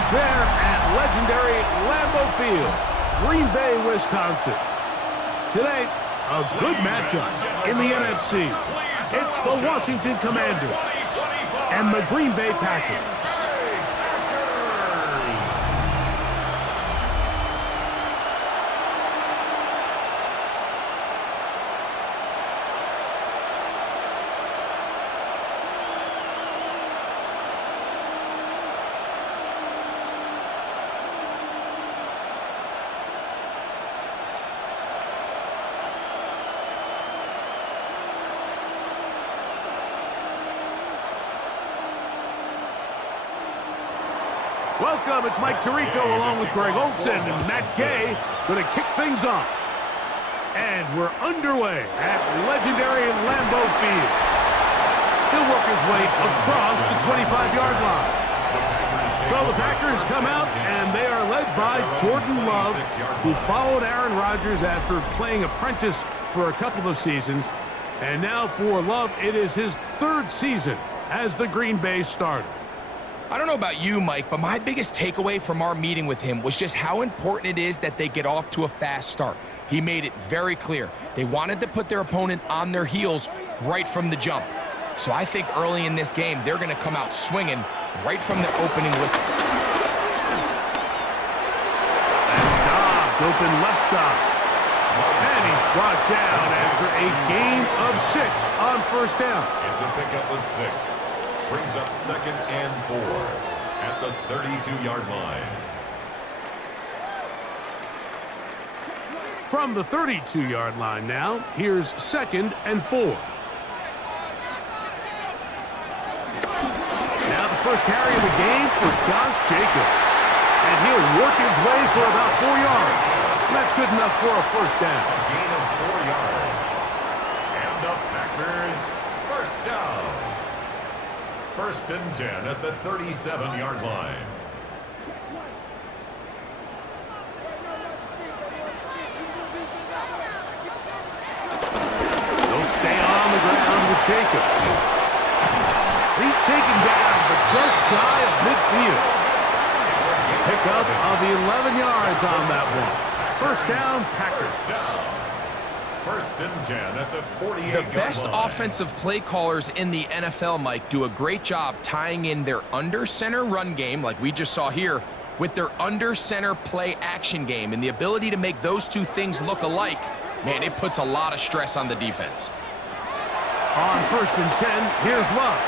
look there at legendary Lambeau Field, Green Bay, Wisconsin. Today, a good matchup in the NFC. It's the Washington Commanders and the Green Bay Packers. Welcome, it's Mike Tirico along with Greg Olson and Matt Gay going to kick things off. And we're underway at legendary Lambeau Field. He'll work his way across the 25-yard line. So the Packers come out and they are led by Jordan Love, who followed Aaron Rodgers after playing apprentice for a couple of seasons. And now for Love, it is his third season as the Green Bay starter. I don't know about you, Mike, but my biggest takeaway from our meeting with him was just how important it is that they get off to a fast start. He made it very clear. They wanted to put their opponent on their heels right from the jump. So I think early in this game, they're going to come out swinging right from the opening whistle. And Dobbs open left side. And he's brought down after a gain of 6 on first down. It's a pickup of 6. Brings up 2nd and 4 at the 32-yard line. From the 32-yard line now, here's 2nd and 4. Now the first carry of the game for Josh Jacobs. And he'll work his way for about 4 yards. That's good enough for a first down. A gain of 4 yards. And the Packers first down. 1st and 10 at the 37-yard line. They'll stay on the ground with Jacobs. He's taken down, but just shy of midfield. Pickup of 11 yards on that one. First down, Packers. Down. 1st and 10 at the 48-yard line. The best offensive play callers in the NFL, Mike, do a great job tying in their under-center run game, like we just saw here, with their under-center play action game. And the ability to make those two things look alike, man, it puts a lot of stress on the defense. On 1st and 10, here's Love.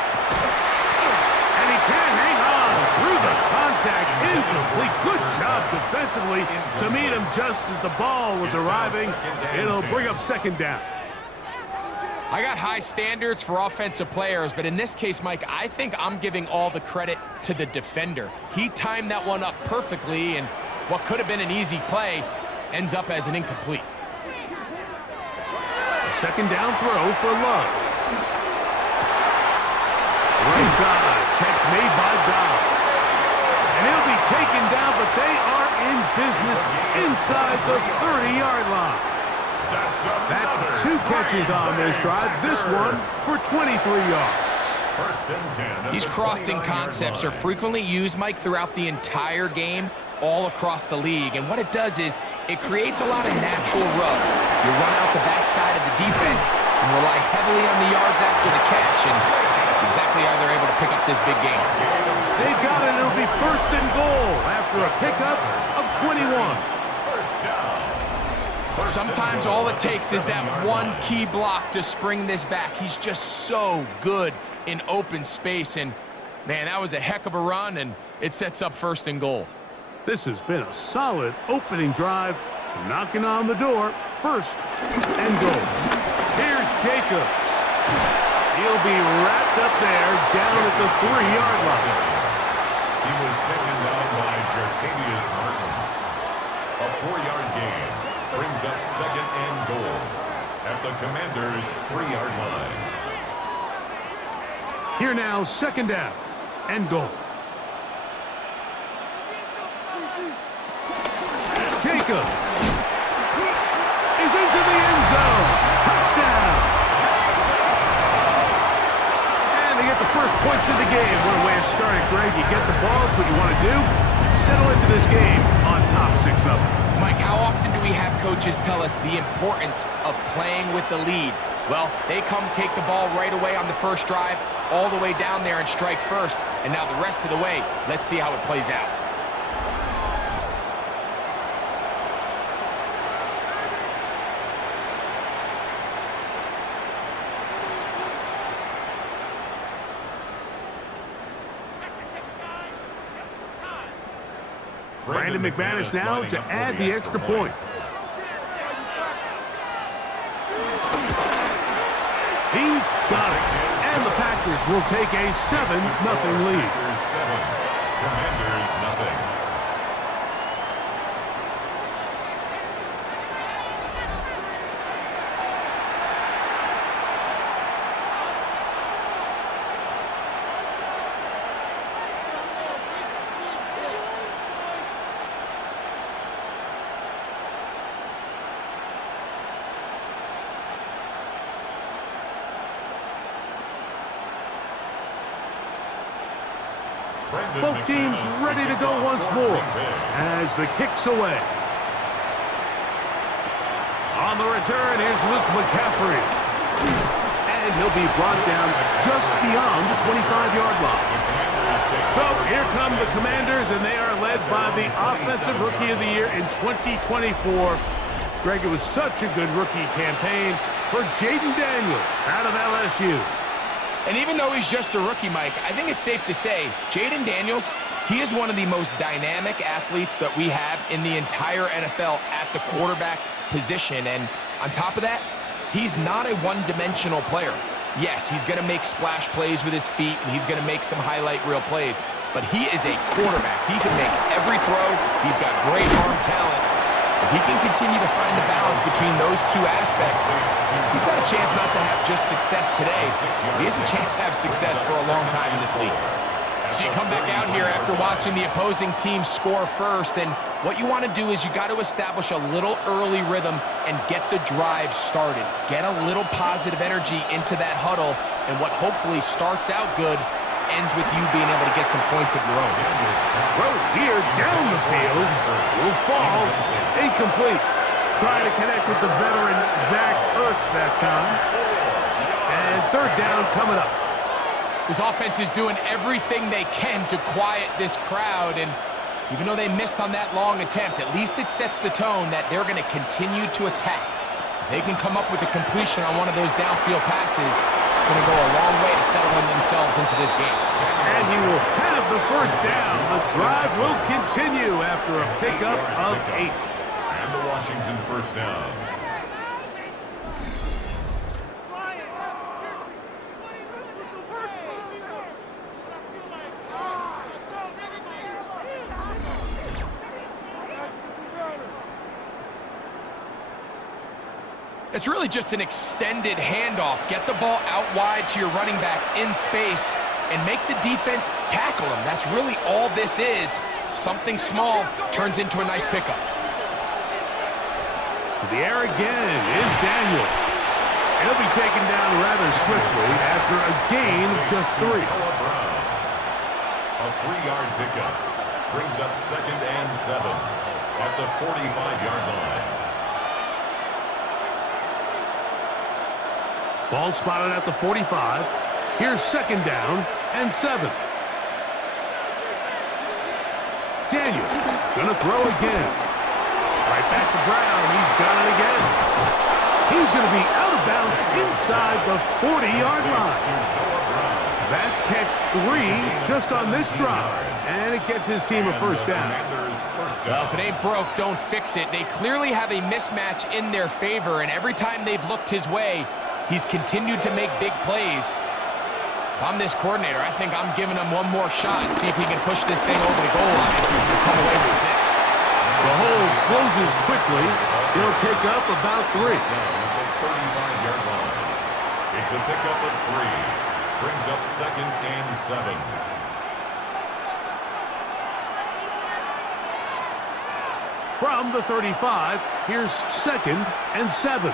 And he can't hang on through the contact. Incomplete. Good job defensively to meet him just as the ball was arriving. It'll bring up 2nd down. I got high standards for offensive players, but in this case, Mike, I think I'm giving all the credit to the defender. He timed that one up perfectly, and what could have been an easy play ends up as an incomplete. A 2nd down throw for Love. Right side, catch made by Dobbs. And he'll be taken down, but they are in business inside the 30-yard line. That's 2 catches on this drive. This one for 23 yards. 1st and 10. These crossing concepts are frequently used, Mike, throughout the entire game, all across the league. And what it does is it creates a lot of natural rubs. You run out the backside of the defense and rely heavily on the yards after the catch. And that's exactly how they're able to pick up this big game. They've got it. It'll be 1st and goal after a pickup of 21. First down. Sometimes all it takes is that one key block to spring this back. He's just so good in open space. And, man, that was a heck of a run, and it sets up 1st and goal. This has been a solid opening drive. Knocking on the door. 1st and goal. Here's Jacobs. He'll be wrapped up there down at the 3-yard line. He was taken down by Jertanius Martin. A 4-yard gain brings up 2nd and goal at the Commanders' 3-yard line. Here now, 2nd down and goal. Jacobs is into the end zone. Touchdown. And they get the first points of the game. What a way to start it, Greg. You get the ball. It's what you want to do. settle into this game on top 6-0. Mike, how often do we have coaches tell us the importance of playing with the lead? Well, they come take the ball right away on the first drive, all the way down there and strike first. And now the rest of the way, let's see how it plays out. Brandon McManus now to add the extra point. He's got it. And the Packers will take a 7-0 lead. Commanders nothing. Both teams ready to go once more as the kick's away. On the return, here's Luke McCaffrey. And he'll be brought down just beyond the 25-yard line. So here come the Commanders, and they are led by the Offensive Rookie of the Year in 2024. Greg, it was such a good rookie campaign for Jaden Daniels out of LSU. And even though he's just a rookie, Mike, I think it's safe to say Jaden Daniels, he is one of the most dynamic athletes that we have in the entire NFL at the quarterback position. And on top of that, he's not a one-dimensional player. Yes, he's going to make splash plays with his feet, and he's going to make some highlight reel plays. But he is a quarterback. He can make every throw. He's got great arm talent. If he can continue to find the balance between those two aspects, he's got a chance not to have just success today. He has a chance to have success for a long time in this league. So you come back out here after watching the opposing team score first, and what you want to do is you got to establish a little early rhythm and get the drive started. Get a little positive energy into that huddle, and what hopefully starts out good ends with you being able to get some points of your own. Throw here down the field will fall incomplete. Trying to connect with the veteran Zach Ertz that time. And third down coming up. This offense is doing everything they can to quiet this crowd, and even though they missed on that long attempt, at least it sets the tone that they're going to continue to attack. If they can come up with a completion on one of those downfield passes, it's going to go a long way to settling themselves into this game. And he will have the first down. The drive will continue after a pickup of 8. And the Washington first down. It's really just an extended handoff. Get the ball out wide to your running back in space and make the defense tackle him. That's really all this is. Something small turns into a nice pickup. To the air again is Daniel. He'll be taken down rather swiftly after a gain of just 3. A 3-yard pickup brings up 2nd and 7 at the 45-yard line. Ball spotted at the 45. Here's 2nd down and 7. Daniels gonna throw again. Right back to Brown. He's got it again. He's gonna be out of bounds inside the 40-yard line. That's catch 3 just on this drive. And it gets his team a first down. Well, if it ain't broke, don't fix it. They clearly have a mismatch in their favor, and every time they've looked his way, he's continued to make big plays. If I'm this coordinator, I think I'm giving him one more shot and see if he can push this thing over the goal line and come away with 6. The hole closes quickly. He'll pick up about 3. It's a pickup of 3. Brings up 2nd and 7. From the 35, here's 2nd and 7.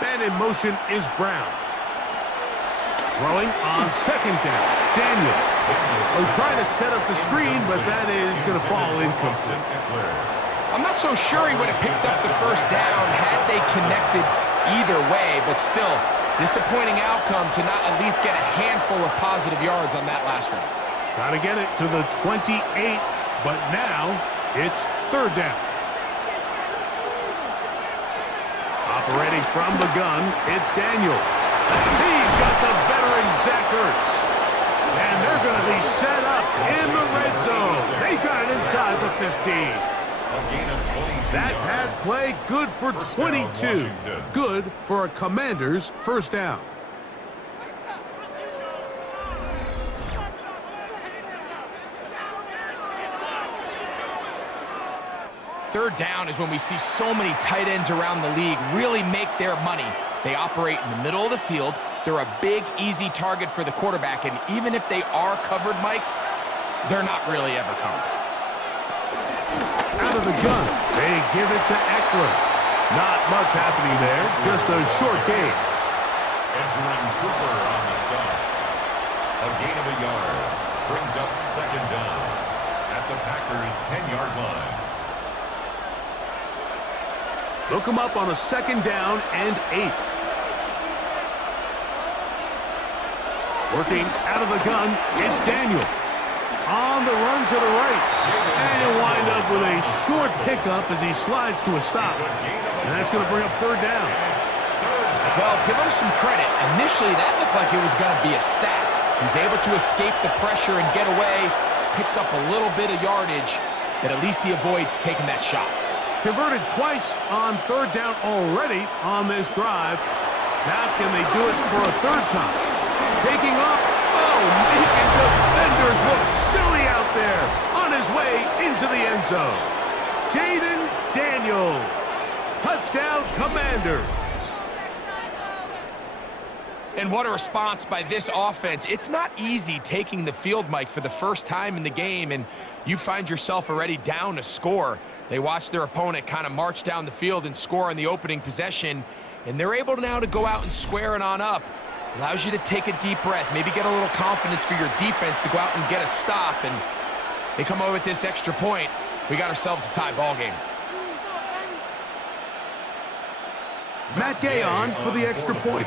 Man in motion is Brown. Throwing on second down. Daniel. Trying to set up the screen, but that is going to fall incomplete. I'm not so sure he would have picked up the first down had they connected either way, but still, disappointing outcome to not at least get a handful of positive yards on that last one. Got to get it to the 28, but now it's third down. Operating from the gun, it's Daniels. He's got the veteran Zach Ertz. And they're going to be set up in the red zone. They got it inside the 15. That pass play good for 22. Good for a Commander's first down. Third down is when we see so many tight ends around the league really make their money. They operate in the middle of the field. They're a big, easy target for the quarterback, and even if they are covered, Mike, they're not really ever covered. Out of the gun, they give it to Eckler. Not much happening there, just a short gain. Entering Cooper on the stop. A gain of a yard. Brings up second down at the Packers' 10-yard line. Look him up on a second down and 8. Working out of the gun, it's Daniels. On the run to the right. And wind up with a short pickup as he slides to a stop. And that's going to bring up third down. Well, give him some credit. Initially, that looked like it was going to be a sack. He's able to escape the pressure and get away. Picks up a little bit of yardage, but at least he avoids taking that shot. Converted twice on third down already on this drive. Now can they do it for a third time? Taking off. Oh, making defenders look silly out there. On his way into the end zone. Jaden Daniels. Touchdown, Commanders. And what a response by this offense. It's not easy taking the field, Mike, for the first time in the game, and you find yourself already down to score. They watch their opponent kind of march down the field and score on the opening possession, and they're able now to go out and square it on up. Allows you to take a deep breath, maybe get a little confidence for your defense to go out and get a stop, and they come over with this extra point. We got ourselves a tie ball game. Matt Gay on for the extra point.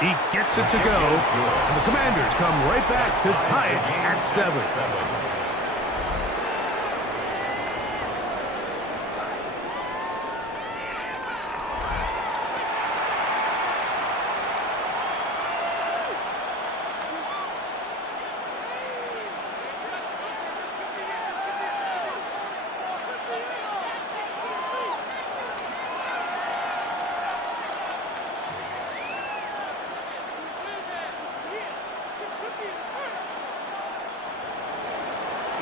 He gets it to go, and the Commanders come right back to tie it at 7.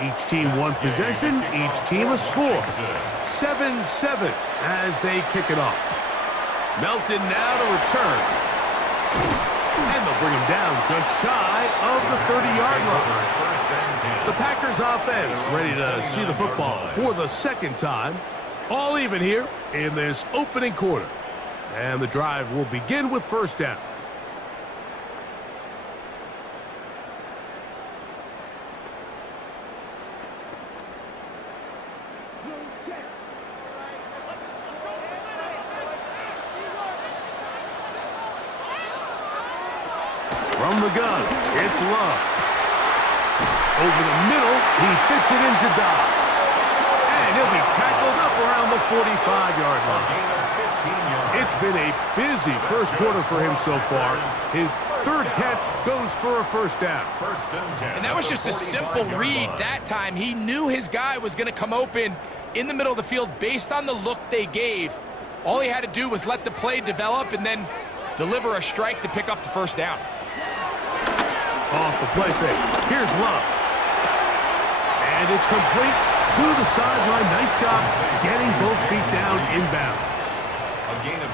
Each team one possession, each team a score. 7-7 as they kick it off. Melton now to return. And they'll bring him down just shy of the 30-yard line. The Packers offense ready to see the football for the second time. All even here in this opening quarter. And the drive will begin with first down. From the gun, it's Love. Over the middle, he fits it into Dobbs. And he'll be tackled up around the 45-yard line. It's been a busy first quarter for him so far. His third catch goes for a first down. And that was just a simple read that time. He knew his guy was going to come open in the middle of the field based on the look they gave. All he had to do was let the play develop and then deliver a strike to pick up the first down. Off the play fake. Here's Love. And it's complete to the sideline. Nice job getting both feet down inbounds.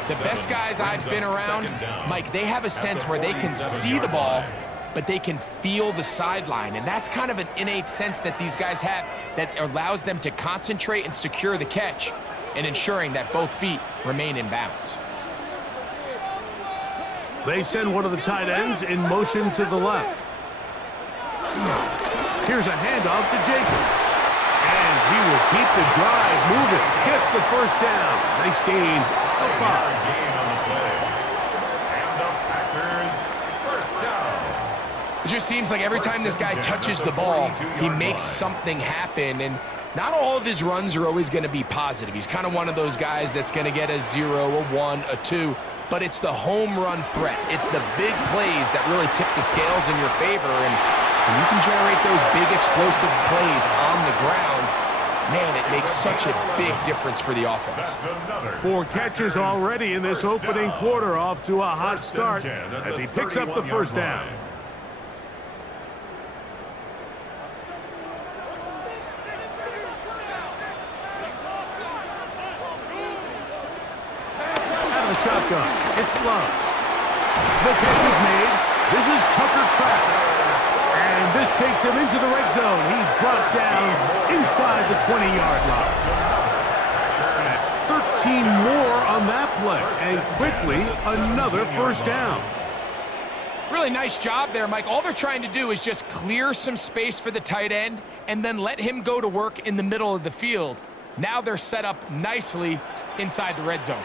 The best guys I've been around, Mike, they have a sense where they can see the ball, but they can feel the sideline. And that's kind of an innate sense that these guys have that allows them to concentrate and secure the catch. and ensuring that both feet remain in bounds. They send one of the tight ends in motion to the left. Here's a handoff to Jacobs. And he will keep the drive moving. Gets the first down. Nice gain of 5. Gain on the play. And the Packers first down. It just seems like every time this guy touches the ball, he makes something happen. And not all of his runs are always going to be positive. He's kind of one of those guys that's going to get a 0, a 1, a 2. But it's the home run threat. It's the big plays that really tip the scales in your favor. And when you can generate those big explosive plays on the ground, man, it makes such a big difference for the offense. 4 catches already in this opening quarter, off to a hot start as he picks up the first down. Out of the shotgun, it's Love. The catch is made. This is Tucker Kraft. And this takes him into the red zone. He's brought down inside the 20-yard line. That's 13 more on that play. And quickly, another first down. Really nice job there, Mike. All they're trying to do is just clear some space for the tight end and then let him go to work in the middle of the field. Now they're set up nicely inside the red zone.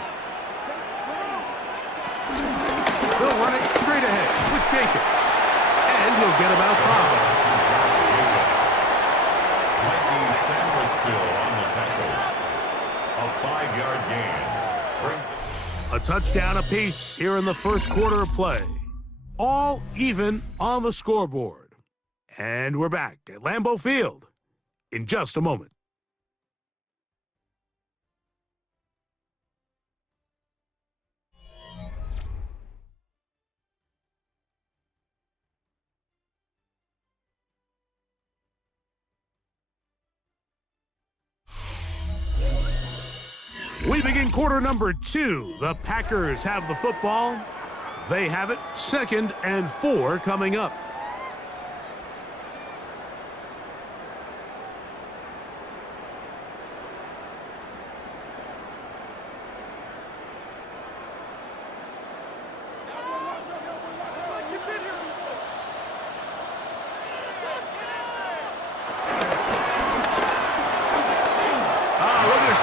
They'll run it straight ahead with Jacobs. And he'll get about 5. Mikey Sanders still on the tackle. A 5-yard gain. A touchdown apiece here in the first quarter of play. All even on the scoreboard. And we're back at Lambeau Field in just a moment. We begin quarter number 2. The Packers have the football. They have it. 2nd and 4 coming up.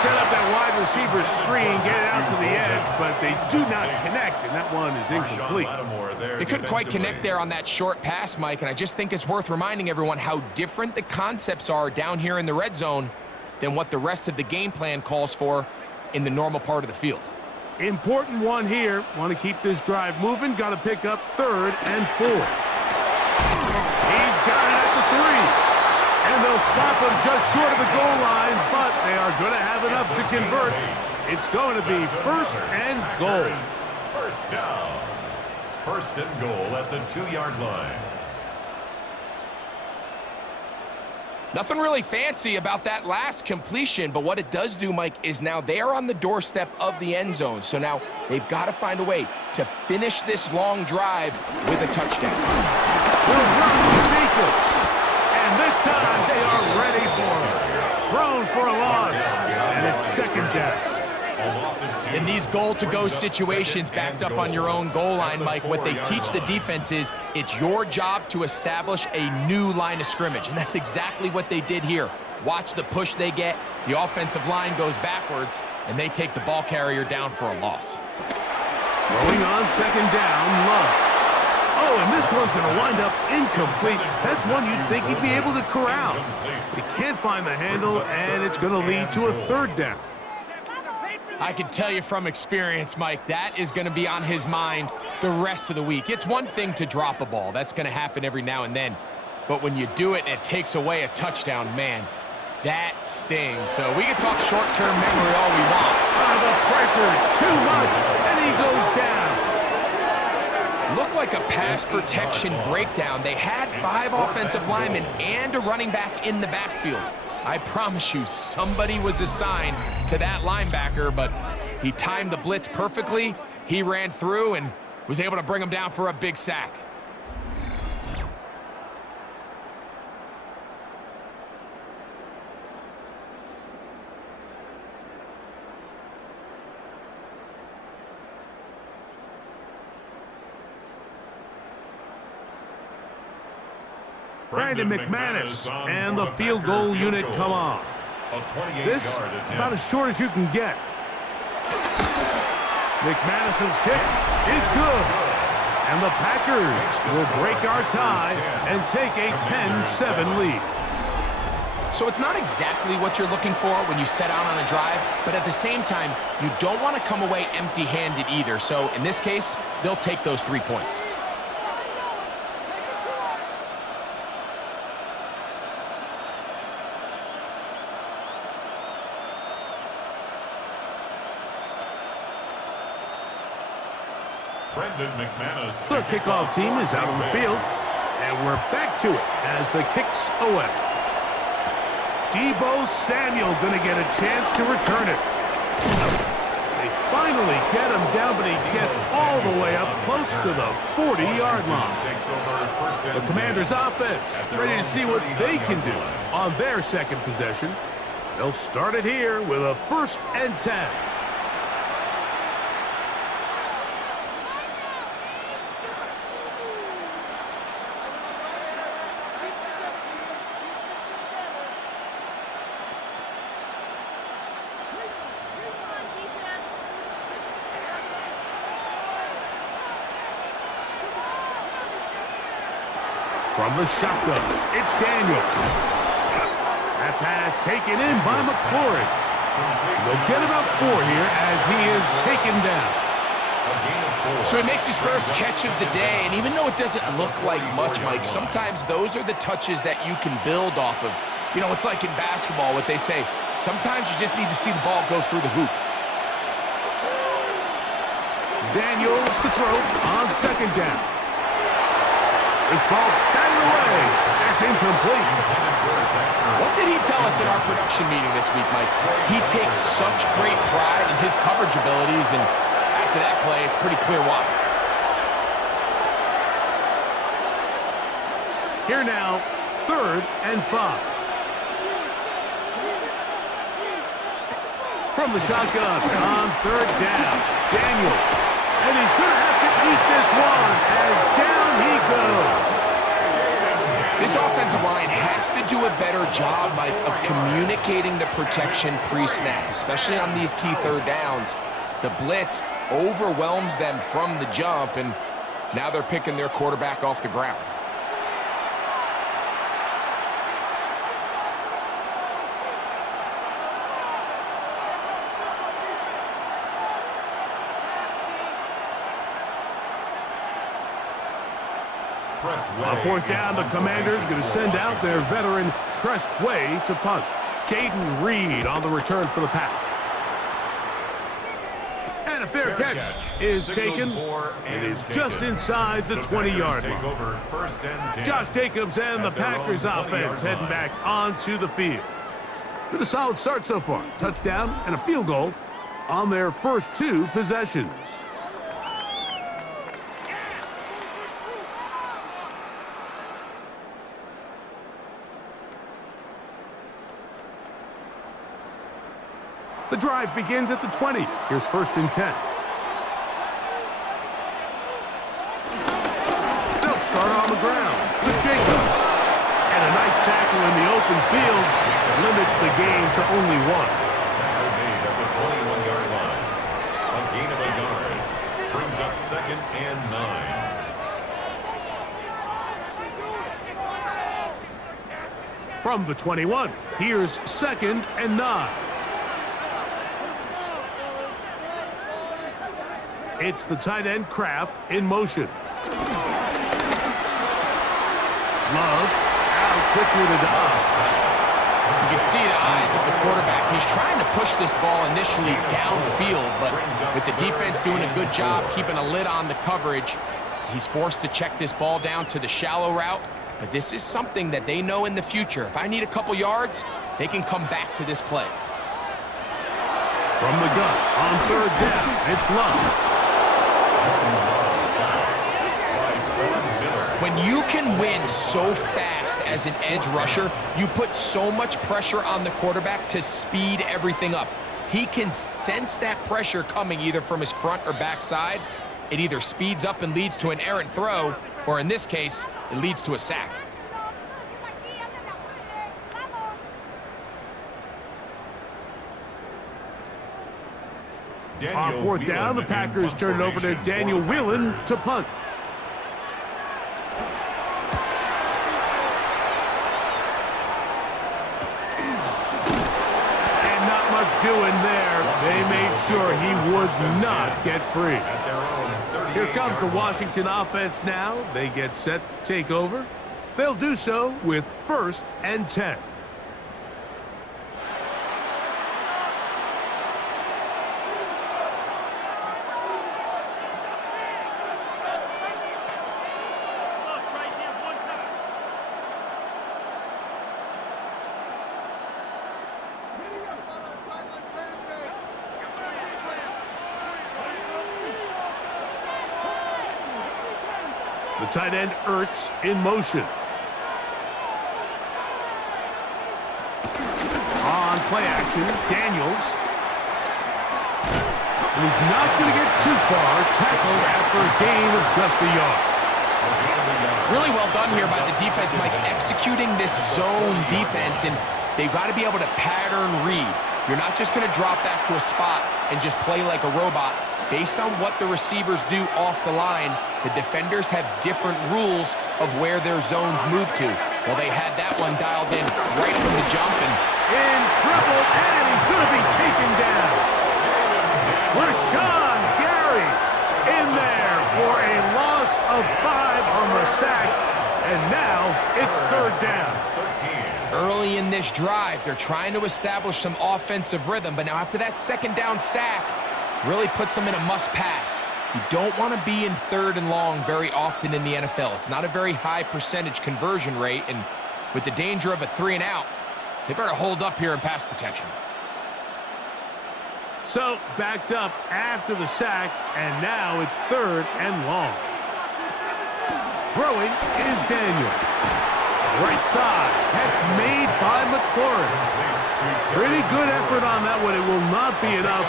Set up that wide receiver screen, get it out to the edge, but they do not connect, and that one is incomplete. They couldn't quite connect there on that short pass, Mike, and I just think it's worth reminding everyone how different the concepts are down here in the red zone than what the rest of the game plan calls for in the normal part of the field. Important one here. Want to keep this drive moving. Got to pick up 3rd and 4. He's got it at the 3. And they'll stop him just short of the goal line, but they are going to have enough to convert. It's going to be 1st and goal. First down. 1st and goal at the 2-yard line. Nothing really fancy about that last completion, but what it does do, Mike, is now they are on the doorstep of the end zone. So now they've got to find a way to finish this long drive with a touchdown. They'll run with Jacobs. And this time they are ready for him. Thrown for a loss, and it's 2nd down. In these goal-to-go situations backed up on your own goal line, Mike, what they teach the defense is it's your job to establish a new line of scrimmage, and that's exactly what they did here. Watch the push they get. The offensive line goes backwards, and they take the ball carrier down for a loss. Throwing on 2nd down, Love. Oh, and this one's going to wind up incomplete. That's one you'd think he'd be able to corral. He can't find the handle, and it's going to lead to a 3rd down. I can tell you from experience, Mike, that is going to be on his mind the rest of the week. It's one thing to drop a ball. That's going to happen every now and then. But when you do it and it takes away a touchdown, man, that stings. So we can talk short-term memory all we want. The pressure, too much, and he goes down. Looked like a pass protection breakdown. They had 5 offensive linemen and a running back in the backfield. I promise you, somebody was assigned to that linebacker, but he timed the blitz perfectly. He ran through and was able to bring him down for a big sack. Brandon McManus and the field goal unit come on. This about as short as you can get. McManus's kick is good. And the Packers will break our tie and take a 10-7 lead. So it's not exactly what you're looking for when you set out on a drive, but at the same time, you don't want to come away empty-handed either. So in this case, they'll take those 3 points. The kickoff team is out on the field, and we're back to it as the kick's away. Deebo Samuel going to get a chance to return it. They finally get him down, but he gets all the way up close to the 40-yard line. The Commanders' offense ready to see what they can do on their second possession. They'll start it here with a 1st and 10. From the shotgun, it's Daniel. That pass taken in by McClory. They'll get about 4 here as he is taken down. So he makes his first catch of the day, and even though it doesn't look like much, Mike, sometimes those are the touches that you can build off of. You know, it's like in basketball, what they say, sometimes you just need to see the ball go through the hoop. Daniels to throw on 2nd down. This ball batted away. That's incomplete. What did he tell us in our production meeting this week, Mike? He takes such great pride in his coverage abilities, and after that play, it's pretty clear why. Here now, 3rd and 5. From the shotgun on 3rd down, Daniels. And he's going to have to eat this one as down he goes. This offensive line has to do a better job, Mike, of communicating the protection pre-snap, especially on these key 3rd downs. The blitz overwhelms them from the jump, and now they're picking their quarterback off the ground. On 4th down, the Commanders going to send out their veteran Tress Way to punt. Jaden Reed on the return for the Pack. And a fair catch is taken. It is just inside the 20-yard line. Josh Jacobs and the Packers offense heading back onto the field. With a solid start so far. Touchdown and a field goal on their first 2 possessions. The drive begins at the 20. Here's 1st and 10. They'll start on the ground with Jacobs. And a nice tackle in the open field limits the gain to only 1. Tackle made at the 21-yard line. A gain of a yard brings up 2nd and 9. From the 21, here's 2nd and 9. It's the tight end Kraft in motion. Love out quickly to Dobbs. You can see the eyes of the quarterback. He's trying to push this ball initially downfield, but with the defense doing a good job keeping a lid on the coverage, he's forced to check this ball down to the shallow route. But this is something that they know in the future. If I need a couple yards, they can come back to this play. From the gun on 3rd down, it's Love. When you can win so fast as an edge rusher, you put so much pressure on the quarterback to speed everything up. He can sense that pressure coming either from his front or back side. It either speeds up and leads to an errant throw, or in this case, it leads to a sack. On fourth down, the Packers turn it over to Daniel Whelan to punt. And not much doing there. They made sure he would not get free. Here comes the Washington offense now. They get set to take over. They'll do so with 1st and 10. The tight end Ertz in motion. On play action, Daniels. And he's not going to get too far. Tackled after a gain of just a yard. Really well done here by the defense, Mike, executing this zone defense, and they've got to be able to pattern read. You're not just going to drop back to a spot and just play like a robot. Based on what the receivers do off the line, the defenders have different rules of where their zones move to. Well, they had that one dialed in right from the jump. And in trouble, and he's going to be taken down. Rashawn Gary in there for a loss of 5 on the sack, and now it's 3rd down. Early in this drive, they're trying to establish some offensive rhythm, but now after that 2nd down sack, really puts them in a must-pass. You don't want to be in 3rd and long very often in the NFL. It's not a very high percentage conversion rate, and with the danger of a 3-and-out, they better hold up here in pass protection. So, backed up after the sack, and now it's 3rd and long. Throwing is Daniel. Right side, catch made by McLaurin. Pretty good effort on that one. It will not be enough.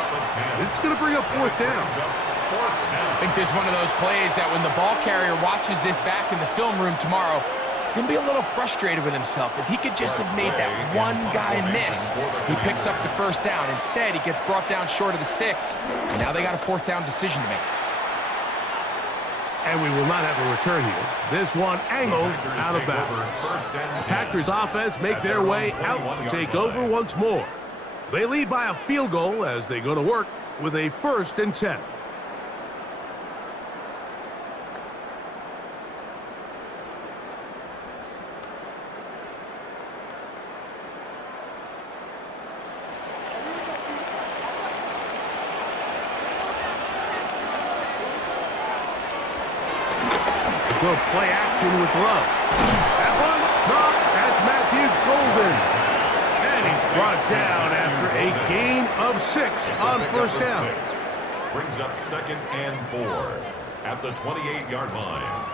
It's going to bring up 4th down. I think there's one of those plays that when the ball carrier watches this back in the film room tomorrow, he's going to be a little frustrated with himself. If he could just have made that one guy miss, he picks up the 1st down. Instead, he gets brought down short of the sticks. And now they got a 4th down decision to make. And we will not have a return here. This one angled out of bounds. The Packers offense make their way out to take over once more. They lead by a field goal as they go to work with a 1st and 10. Go play action with Love. That one, caught. That's Matthew Golden. And he's brought down after a gain of 6 on 1st down. Brings up 2nd and 4 at the 28-yard line.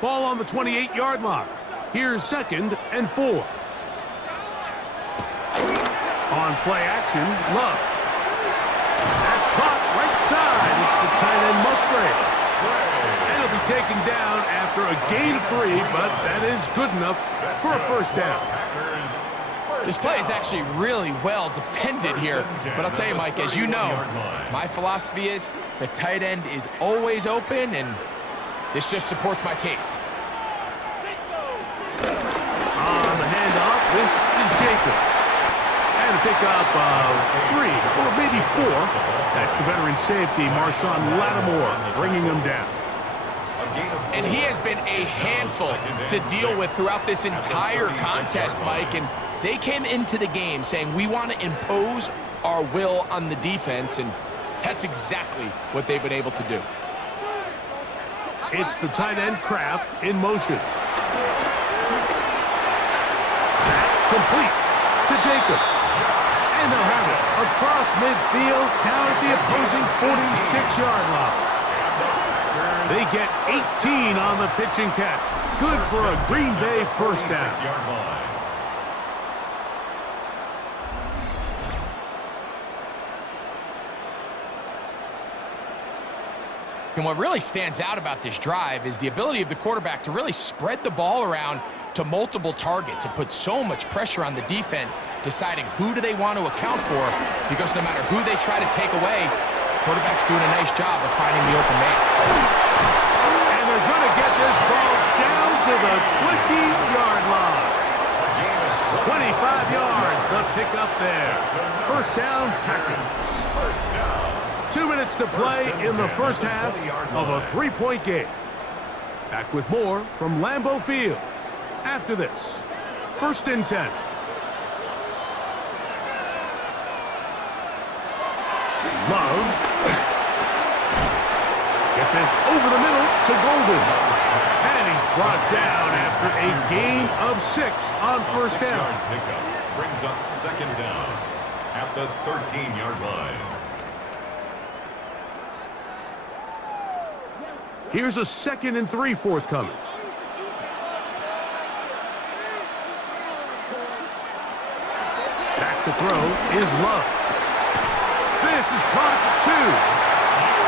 Ball on the 28-yard line. Here's 2nd and 4. On play action, Love. That's caught right side. It's the tight end Musgrave. And he'll be taken down after a gain of 3, but that is good enough for a 1st down. This play is actually really well defended here. But I'll tell you, Mike, as you know, my philosophy is the tight end is always open, and this just supports my case. On the handoff, this is Jacobs. And a pickup of 3, or maybe 4. That's the veteran safety, Marshawn Lattimore, bringing him down. And he has been a handful to deal with throughout this entire contest, Mike. And they came into the game saying, we want to impose our will on the defense, and that's exactly what they've been able to do. It's the tight end Kraft in motion. That complete to Jacobs. And they'll have it across midfield down at the opposing 46-yard line. They get 18 on the pitch and catch. Good for a Green Bay 1st down. And what really stands out about this drive is the ability of the quarterback to really spread the ball around to multiple targets and put so much pressure on the defense, deciding who do they want to account for, because no matter who they try to take away, quarterback's doing a nice job of finding the open man. And they're going to get this ball down to the 20-yard line. 25 yards, the pickup there. First down, Packers. 2 minutes to play in the first half of a 3-point game. Back with more from Lambeau Field after this. First and 10. Love. Get this over the middle to Golden. And he's brought down after a gain of 6 on first down. Pickup brings up second down at the 13-yard line. Here's a 2nd and 3 forthcoming. Back to throw is Love. This is caught at the 2.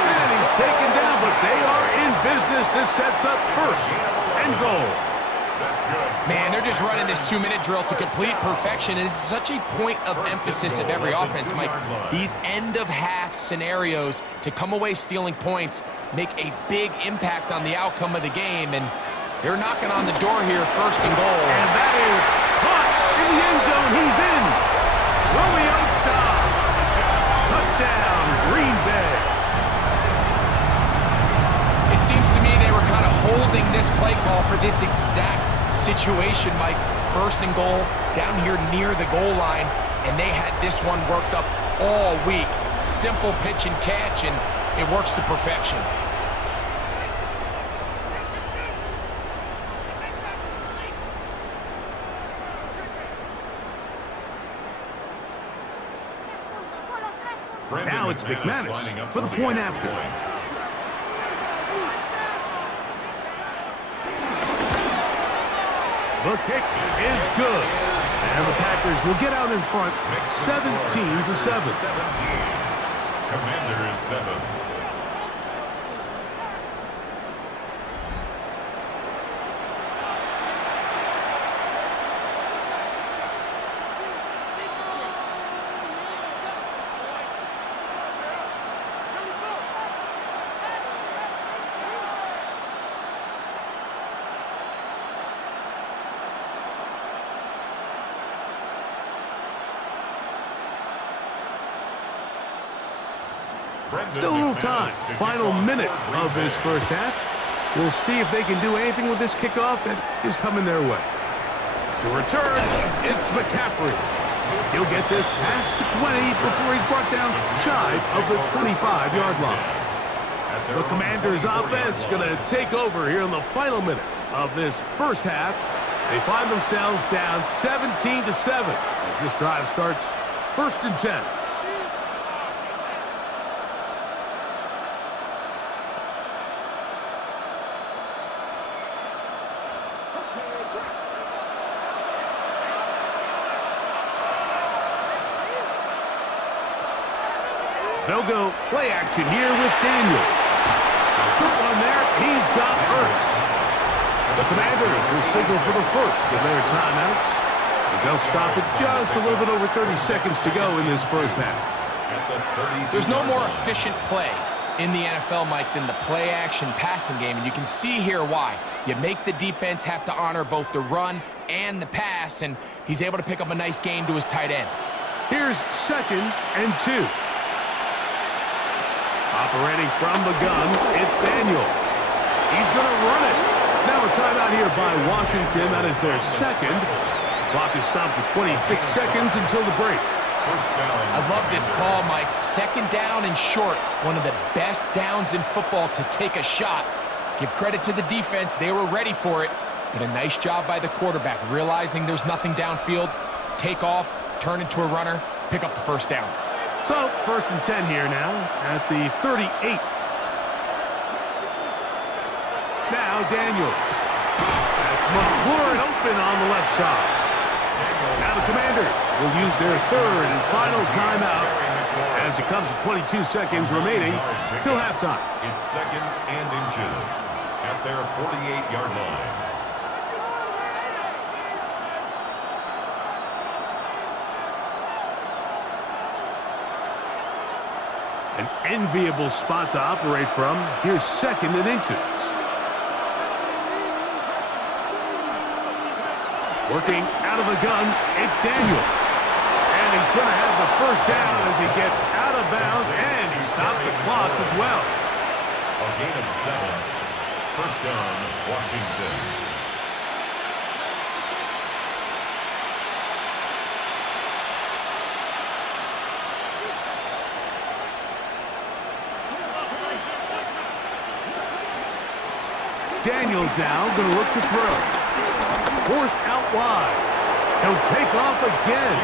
And he's taken down, but they are in business. This sets up first and goal. That's good. Man, they're just running this 2-minute drill to complete perfection. And it's such a point of emphasis of every offense, Mike. These end-of-half scenarios to come away stealing points make a big impact on the outcome of the game. And they're knocking on the door here, first and goal. And that is caught in the end zone. He's in. Romeo Dobbs. Touchdown, Green Bay. It seems to me they were kind of holding this play call for this exact situation, Mike. First and goal, down here near the goal line, and they had this one worked up all week. Simple pitch and catch, and it works to perfection. Now it's McManus for the point after. The kick is good. And the Packers will get out in front 17-7. Commanders 7. Still a little time. Final minute of this first half. We'll see if they can do anything with this kickoff that is coming their way. To return, it's McCaffrey. He'll get this past the 20 before he's brought down shy of the 25-yard line. The Commanders' offense going to take over here in the final minute of this first half. They find themselves down 17-7 as this drive starts first and 10. They'll go play action here with Daniels. Short one there. He's got Ertz. The Commanders will signal for the first of their timeouts as they'll stop it just a little bit over 30 seconds to go in this first half. There's no more efficient play in the NFL, Mike, than the play-action passing game, and you can see here why. You make the defense have to honor both the run and the pass, and he's able to pick up a nice gain to his tight end. Here's 2nd and 2. Operating from the gun, it's Daniels. He's going to run it. Now a timeout here by Washington. That is their second. Clock is stopped for 26 seconds until the break. I love this call, Mike. Second down and short. One of the best downs in football to take a shot. Give credit to the defense. They were ready for it. But a nice job by the quarterback, realizing there's nothing downfield. Take off, turn into a runner, pick up the first down. So, first and 10 here now at the 38. Now Daniels. That's McLaurin open on the left side. Now the Commanders will use their third and final timeout as it comes to 22 seconds remaining till halftime. It's second and inches at their 48-yard line. An enviable spot to operate from. Here's second and inches. Working out of the gun, it's Daniels. And he's going to have the first down as he gets out of bounds, and he stopped the clock as well. A gain of 7. First down, Washington. Daniels now going to look to throw. Forced out wide. He'll take off again.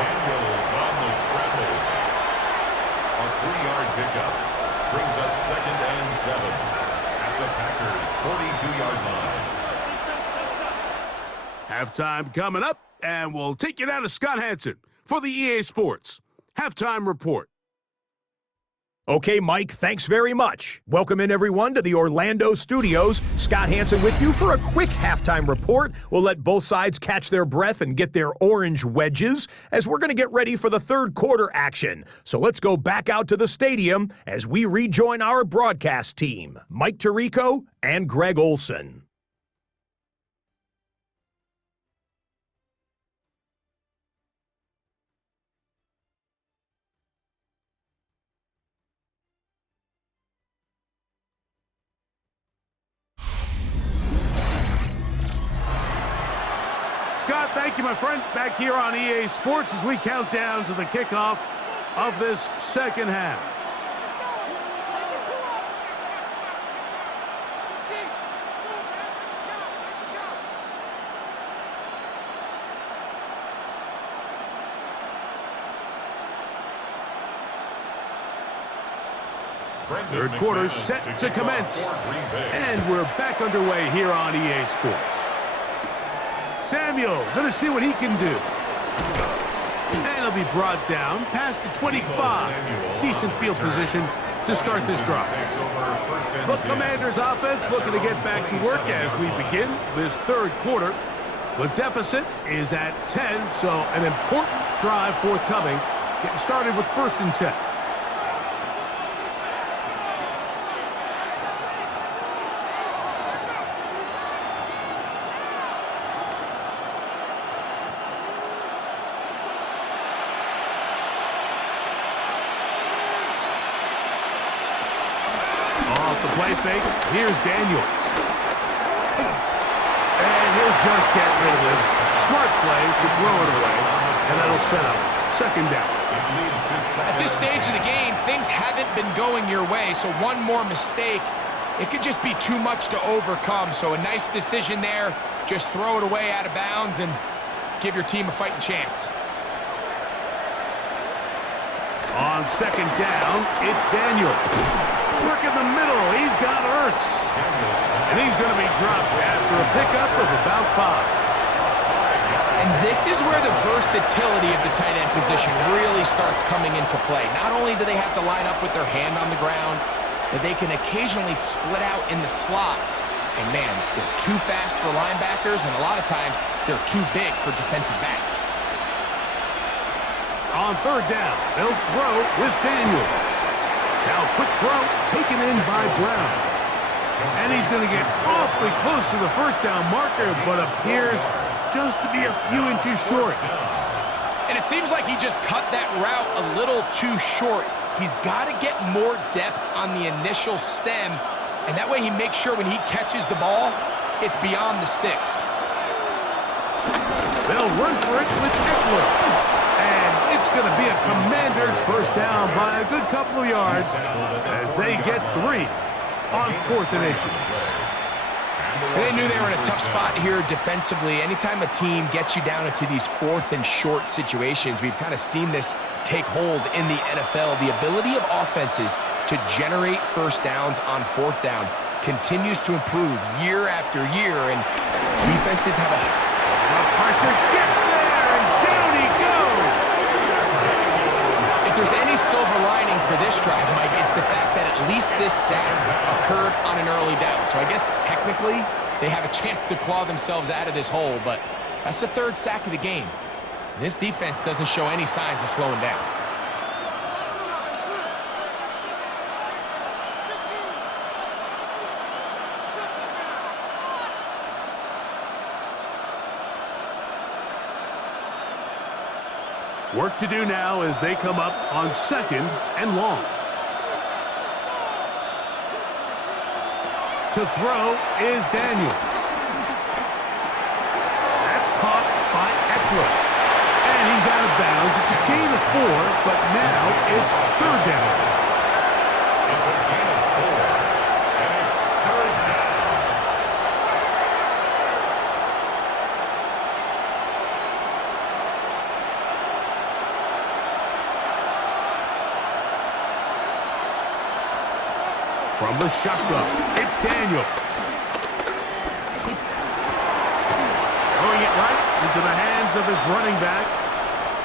Daniels on the scramble. A 3-yard pickup brings up second and 7 at the Packers' 42-yard line. Halftime coming up, and we'll take you down to Scott Hansen for the EA Sports Halftime Report. Okay, Mike, thanks very much. Welcome in, everyone, to the Orlando studios. Scott Hansen with you for a quick halftime report. We'll let both sides catch their breath and get their orange wedges as we're going to get ready for the third quarter action. So let's go back out to the stadium as we rejoin our broadcast team, Mike Tirico and Greg Olson. Scott, thank you, my friend. Back here on EA Sports as we count down to the kickoff of this second half. Third quarter set to commence. And we're back underway here on EA Sports. Samuel, going to see what he can do. And he'll be brought down past the 25. Decent field position to start this drive. The Commanders offense looking to get back to work as we begin this third quarter. The deficit is at 10, so an important drive forthcoming. Getting started with 1st and 10. Play fake. Here's Daniels. And he'll just get rid of this. Smart play to throw it away. And that'll set up second down. At this stage of the game, things haven't been going your way, so one more mistake, it could just be too much to overcome. So a nice decision there. Just throw it away out of bounds and give your team a fighting chance. On second down, it's Daniel. Work in the middle. He's got Ertz. And he's going to be dropped after a pickup of about 5. And this is where the versatility of the tight end position really starts coming into play. Not only do they have to line up with their hand on the ground, but they can occasionally split out in the slot. And man, they're too fast for linebackers, and a lot of times they're too big for defensive backs. On third down, they'll throw with Daniels. Now quick throw taken in by Brown. And he's going to get awfully close to the first down marker, but appears just to be a few inches short. And it seems like he just cut that route a little too short. He's got to get more depth on the initial stem, and that way he makes sure when he catches the ball, it's beyond the sticks. They'll run for it with Eckler. And it's going to be a Commanders first down by a good couple of yards as they get 3 on 4th and inches. They knew they were in a tough spot here defensively. Anytime a team gets you down into these 4th and short situations, we've kind of seen this take hold in the NFL. The ability of offenses to generate first downs on 4th down continues to improve year after year, and defenses have a... Pressure gets there, and down he goes! If there's any silver lining for this drive, Mike. It's the fact that at least this sack occurred on an early down. So I guess technically they have a chance to claw themselves out of this hole, but that's the third sack of the game. This defense doesn't show any signs of slowing down. Work to do now as they come up on second and long. To throw is Daniels. That's caught by Eckler. And he's out of bounds. It's a gain of 4, but now it's third down. It's a gain of 4, and it's third down. From the shotgun, it's Daniels. Throwing it right into the hands of his running back.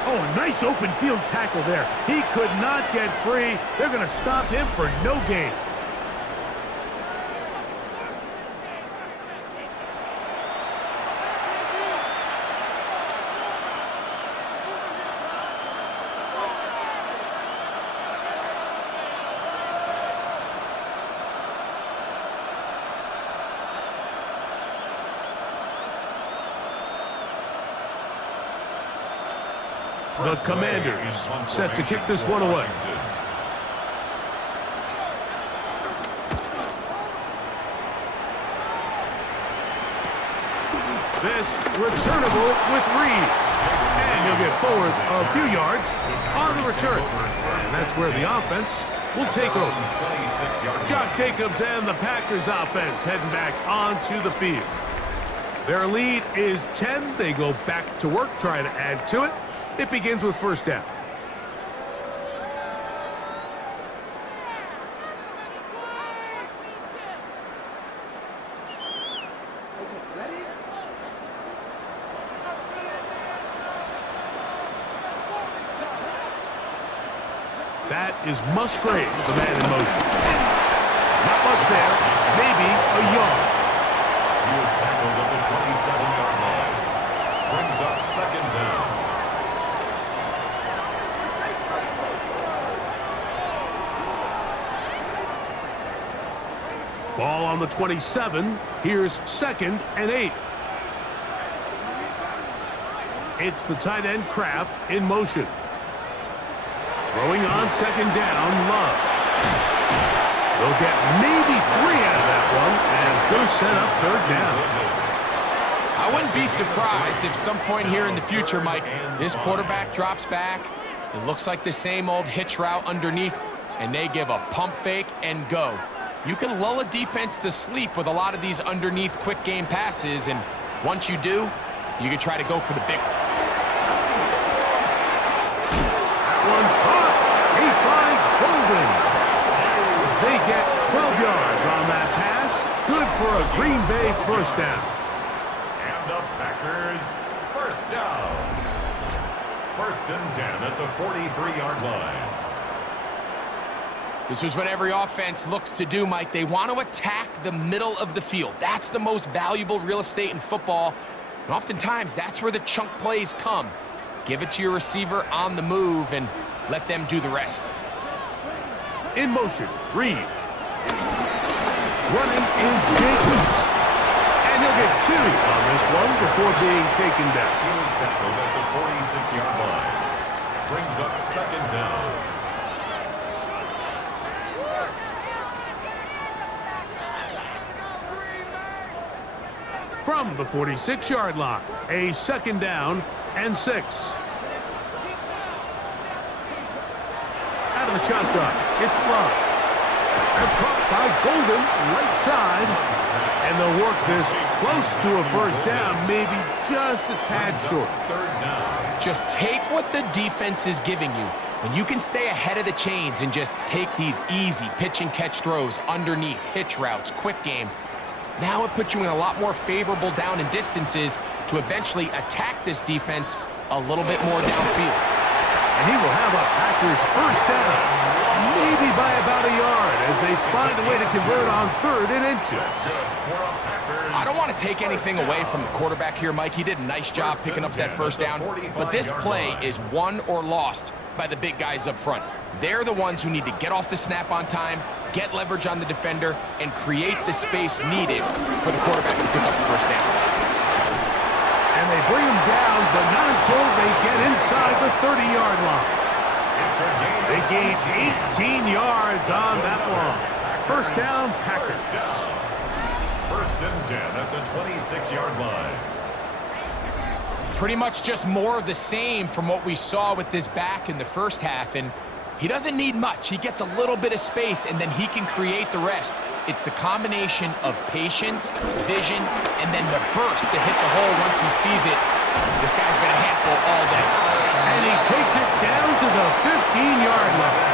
Oh, a nice open field tackle there. He could not get free. They're going to stop him for no gain. The Commanders set to kick this one away. This returnable with Reed. And he'll get forward a few yards on the return. And that's where the offense will take over. Josh Jacobs and the Packers offense heading back onto the field. Their lead is 10. They go back to work, trying to add to it. It begins with first down. That is Musgrave, the man in motion. Not much there, maybe a yard. He was tackled at the 27-yard line. Brings up second down. Ball on the 27. Here's second and 8. It's the tight end Kraft in motion. Throwing on second down, Love. They'll get maybe 3 out of that one, and it's going to set up third down. I wouldn't be surprised if some point here in the future, Mike, this quarterback drops back. It looks like the same old hitch route underneath, and they give a pump fake and go. You can lull a defense to sleep with a lot of these underneath quick game passes, and once you do, you can try to go for the big one. That one caught. He finds Golden. They get 12 yards on that pass. Good for a Green Bay first down. And the Packers first down. First and 10 at the 43-yard line. This is what every offense looks to do, Mike. They want to attack the middle of the field. That's the most valuable real estate in football. And oftentimes, that's where the chunk plays come. Give it to your receiver on the move and let them do the rest. In motion, Reed. Running is Jacobs. And he'll get 2 on this one before being taken down. He was tackled at the 46-yard line. Brings up second down. From the 46-yard line, a second down and 6. Out of the shotgun, it's Love. That's caught by Golden, right side. And they'll work this close to a first down, maybe just a tad short. Third down. Just take what the defense is giving you. When you can stay ahead of the chains and just take these easy pitch and catch throws underneath, hitch routes, quick game, now it puts you in a lot more favorable down and distances to eventually attack this defense a little bit more downfield. And he will have a Packers first down, maybe by about a yard, as they find a way to convert on 3rd and inches. I don't want to take anything away from the quarterback here, Mike. He did a nice job picking up that first down, but this play is won or lost by the big guys up front. They're the ones who need to get off the snap on time, get leverage on the defender, and create the space needed for the quarterback to pick up the first down. And they bring him down, but not until they get inside the 30-yard line. They gained 18 yards on that one. First down, Packers. First and 10 at the 26-yard line. Pretty much just more of the same from what we saw with this back in the first half, and he doesn't need much. He gets a little bit of space, and then he can create the rest. It's the combination of patience, vision, and then the burst to hit the hole once he sees it. This guy's been a handful all day. And he takes it down to the 15-yard line.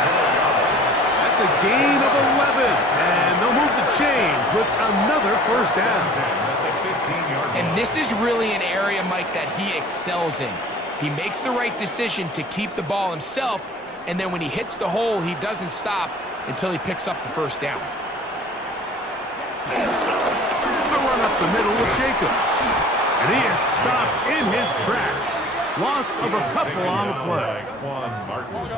That's a gain of 11, and they'll move the chains with another first down. And this is really an area, Mike, that he excels in. He makes the right decision to keep the ball himself, and then when he hits the hole, he doesn't stop until he picks up the first down. The run up the middle with Jacobs. And he is stopped in his tracks. Loss of a couple on the play.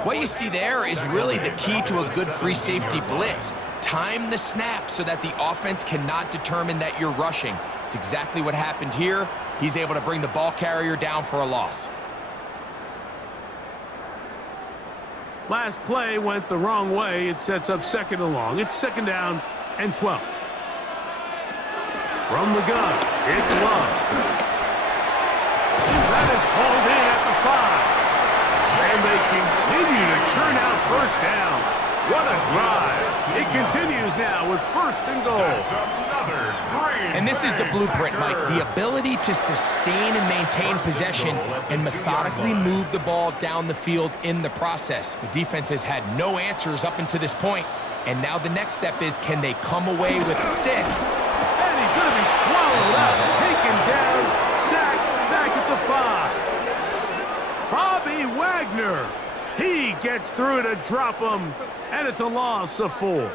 What you see there is really the key to a good free safety blitz. Time the snap so that the offense cannot determine that you're rushing. It's exactly what happened here. He's able to bring the ball carrier down for a loss. Last play went the wrong way. It sets up 2nd and long. It's 2nd down and 12. From the gun, it's Love. That is hauled in at the 5. And they continue to churn out first downs. What a drive. It continues now with 1st and goal. And this is the blueprint, Mike. The ability to sustain and maintain possession and methodically move the ball down the field in the process. The defense has had no answers up until this point, and now the next step is, can they come away with 6? And he's going to be swallowed up, taken down, sacked, back at the 5. Bobby Wagner. He gets through to drop him, and it's a loss of 4.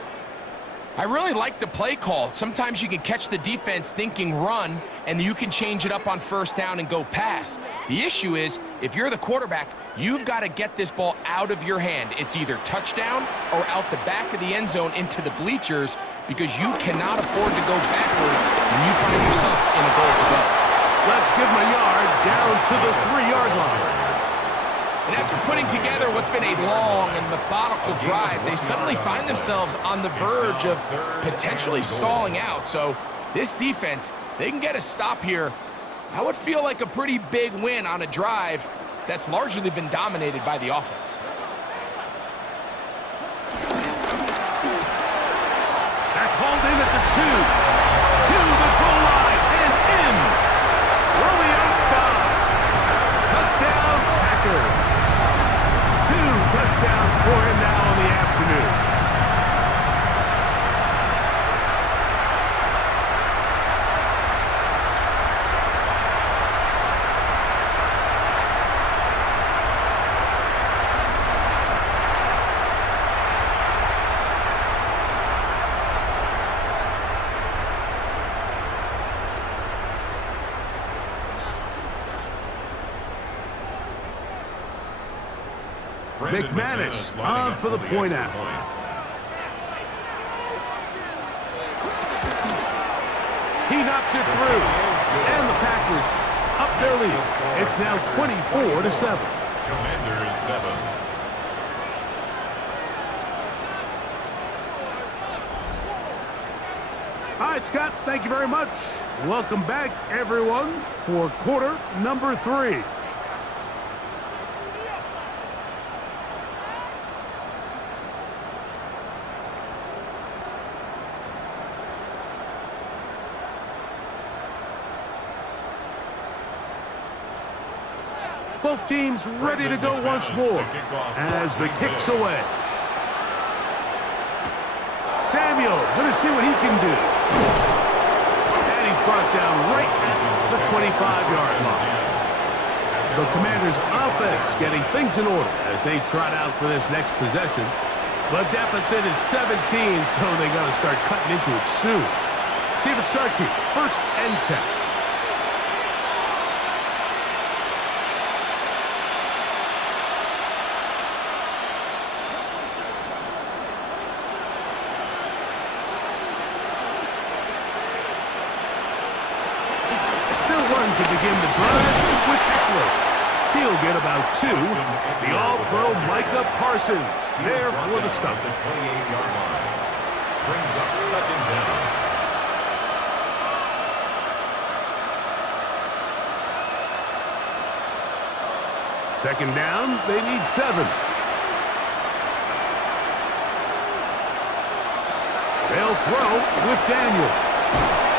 I really like the play call. Sometimes you can catch the defense thinking run, and you can change it up on first down and go pass. The issue is, if you're the quarterback, you've got to get this ball out of your hand. It's either touchdown or out the back of the end zone into the bleachers, because you cannot afford to go backwards when you find yourself in a goal to go. Let's give him a yard down to the 3-yard line. And after putting together what's been a long and methodical drive, they suddenly find themselves on the verge of potentially stalling out. So this defense, they can get a stop here. That would feel like a pretty big win on a drive that's largely been dominated by the offense. That's hauled in at the 2. To the goal line and in. William Dodd. Touchdown, Packers. 2 touchdowns for him now in the afternoon. McManus on for the point after. He knocks it through. And the Packers up their lead. It's now 24-7. Commanders 7. All right, Scott, thank you very much. Welcome back, everyone, for quarter number 3. Both teams ready to go once more as the kick's away. Samuel going to see what he can do. And he's brought down right at the 25-yard line. The Commanders' offense getting things in order as they trot out for this next possession. The deficit is 17, so they got to start cutting into it soon. See if it starts here. 1st and 10. To begin the drive with Eckler. He'll get about 2. The All-Pro Micah Parsons there for the stop. The 28-yard line brings up 2nd down. Second down, they need 7. They'll throw with Daniel.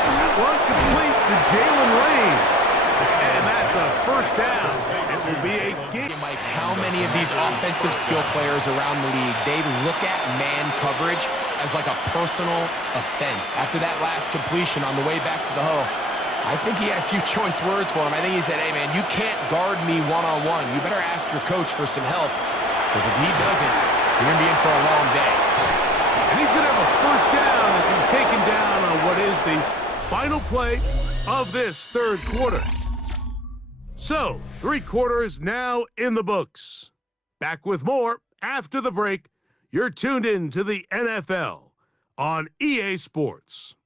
That one complete to Jalen Lane. And that's a 1st down. It will be a game. Mike, how many of these offensive skill players around the league, they look at man coverage as like a personal offense. After that last completion on the way back to the huddle, I think he had a few choice words for him. I think he said, hey, man, you can't guard me one-on-one. You better ask your coach for some help, because if he doesn't, you're going to be in for a long day. And he's going to have a 1st down as he's taken down on what is the final play of this 3rd quarter. So, 3 quarters now in the books. Back with more after the break. You're tuned in to the NFL on EA Sports.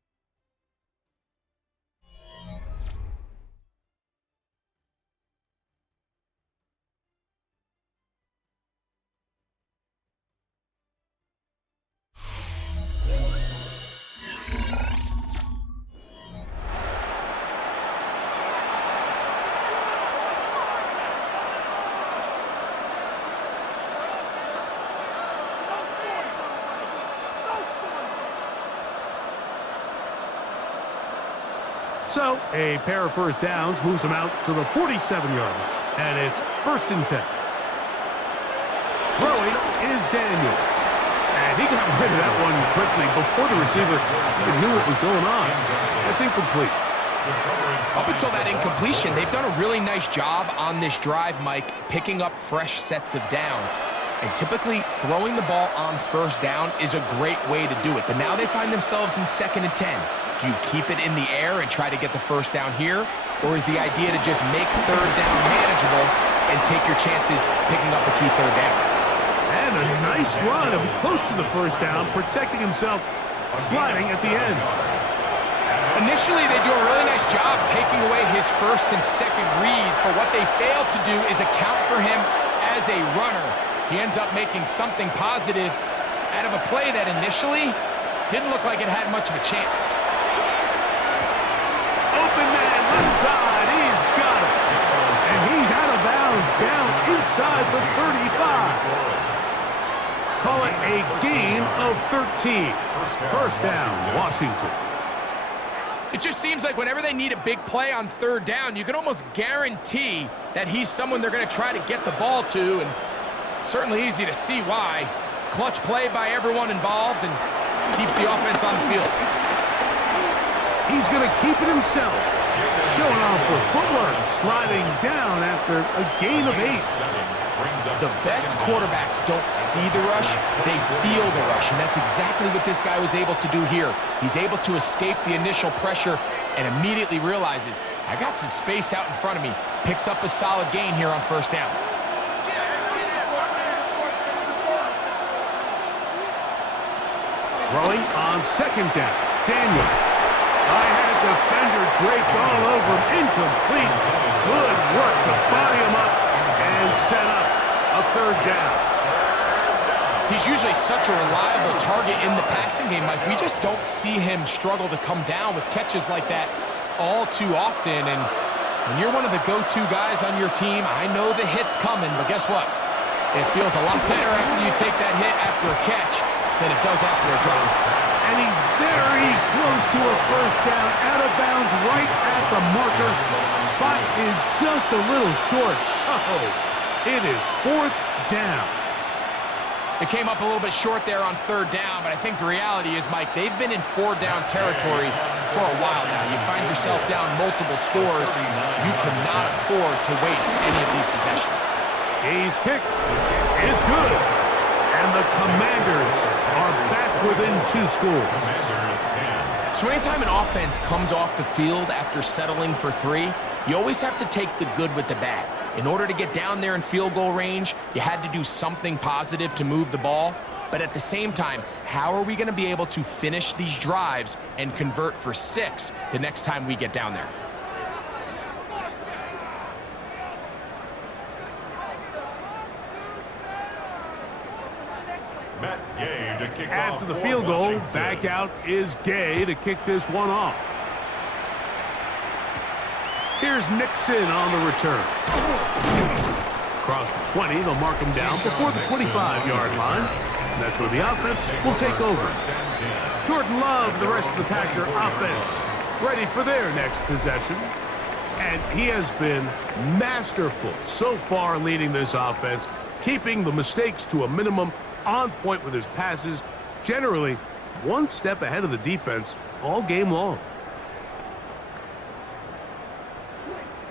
So, a pair of 1st downs moves them out to the 47-yard line. And it's 1st and 10. Throwing is Daniel. And he got rid of that one quickly before the receiver even knew what was going on. That's incomplete. Up until that incompletion, they've done a really nice job on this drive, Mike, picking up fresh sets of downs. And typically, throwing the ball on 1st down is a great way to do it. But now they find themselves in 2nd and 10. Do you keep it in the air and try to get the 1st down here? Or is the idea to just make 3rd down manageable and take your chances picking up a key 3rd down? And a nice run of close to the 1st down, protecting himself, sliding at the end. Initially, they do a really nice job taking away his 1st and 2nd read, but what they fail to do is account for him as a runner. He ends up making something positive out of a play that initially didn't look like it had much of a chance. Open man, left side, he's got it. And he's out of bounds, down inside the 35. Call it a gain of 13. 1st down, Washington. It just seems like whenever they need a big play on 3rd down, you can almost guarantee that he's someone they're going to try to get the ball to, and certainly easy to see why. Clutch play by everyone involved and keeps the offense on the field. He's going to keep it himself. Showing off the footwork, sliding down after a gain of 8. The best quarterbacks don't see the rush, they feel the rush, and that's exactly what this guy was able to do here. He's able to escape the initial pressure and immediately realizes, I got some space out in front of me. Picks up a solid gain here on 1st down. Throwing on 2nd down, Daniel. I had a defender draped all over him, incomplete. Good work to body him up and set up a 3rd down. He's usually such a reliable target in the passing game, Mike. We just don't see him struggle to come down with catches like that all too often. And when you're one of the go-to guys on your team, I know the hit's coming, but guess what? It feels a lot better after you take that hit after a catch than it does after a drop. And he's very close to a 1st down, out of bounds right at the marker. Spot is just a little short, so it is 4th down. It came up a little bit short there on 3rd down, but I think the reality is, Mike, they've been in 4th down territory for a while now. You find yourself down multiple scores. You cannot afford to waste any of these possessions. His kick is good. And the Commanders are back within 2 scores. Commanders 10. So anytime an offense comes off the field after settling for 3, you always have to take the good with the bad. In order to get down there in field goal range, you had to do something positive to move the ball. But at the same time, how are we going to be able to finish these drives and convert for 6 the next time we get down there? Matt Gay to kick After off the for field goal, Washington. back out is Gay to kick this one off. Here's Nixon on the return. Across the 20, they'll mark him down before the 25-yard line. And that's where the offense will take over. Jordan Love and the rest of the Packer offense ready for their next possession. And he has been masterful so far leading this offense, keeping the mistakes to a minimum, on point with his passes, generally one step ahead of the defense all game long.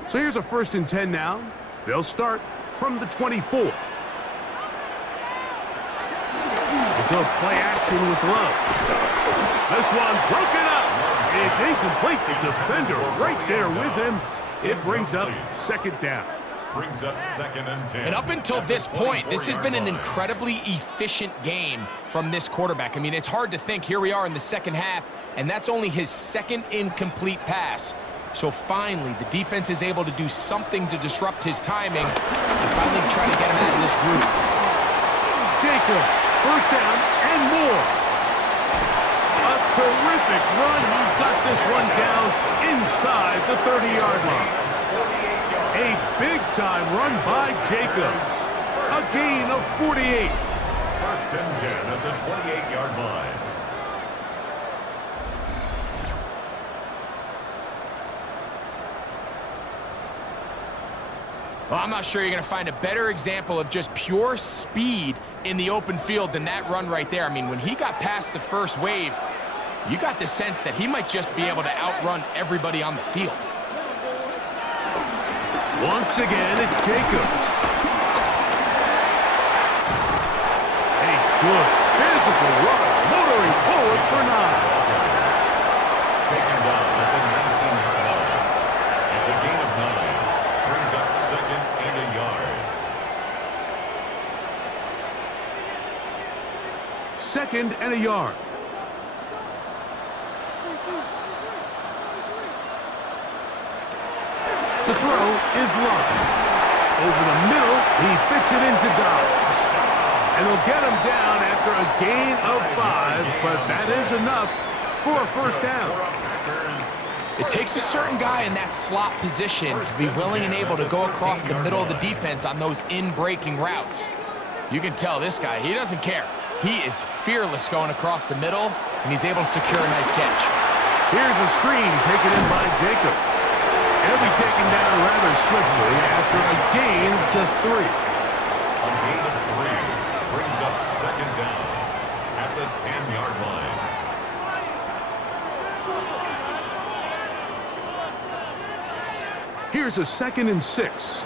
So here's a 1st and 10 now. They'll start from the 24. They go play action with Love. This one broken up. It's incomplete. The defender right there with him. It brings up 2nd down. Brings up 2nd and 10. And up until this point, this has been an incredibly efficient game from this quarterback. I mean, it's hard to think. Here we are in the 2nd half, and that's only his 2nd incomplete pass. So finally, the defense is able to do something to disrupt his timing and finally try to get him out of this groove. Jacobs, 1st down and more. A terrific run. He's got this one down inside the 30-yard line. A big-time run by Jacobs. A gain of 48. 1st and 10 at the 28-yard line. Well, I'm not sure you're going to find a better example of just pure speed in the open field than that run right there. I mean, when he got past the first wave, you got the sense that he might just be able to outrun everybody on the field. Once again, it's Jacobs. A good physical run, motoring forward for 9. Taken down at the 19-yard line. It's a gain of 9. Brings up 2nd and a yard. 2nd and a yard. To throw is Love. Over the middle, he fits it into Dobbs. And he'll get him down after a gain of 5, but that is enough for a 1st down. It takes a certain guy in that slot position to be willing and able to go across the middle of the defense on those in-breaking routes. You can tell this guy, he doesn't care. He is fearless going across the middle, and he's able to secure a nice catch. Here's a screen taken in by Jacobs. He'll be taken down rather swiftly after a gain of just 3. A gain of 3 brings up 2nd down at the 10-yard line. Here's a 2nd and 6.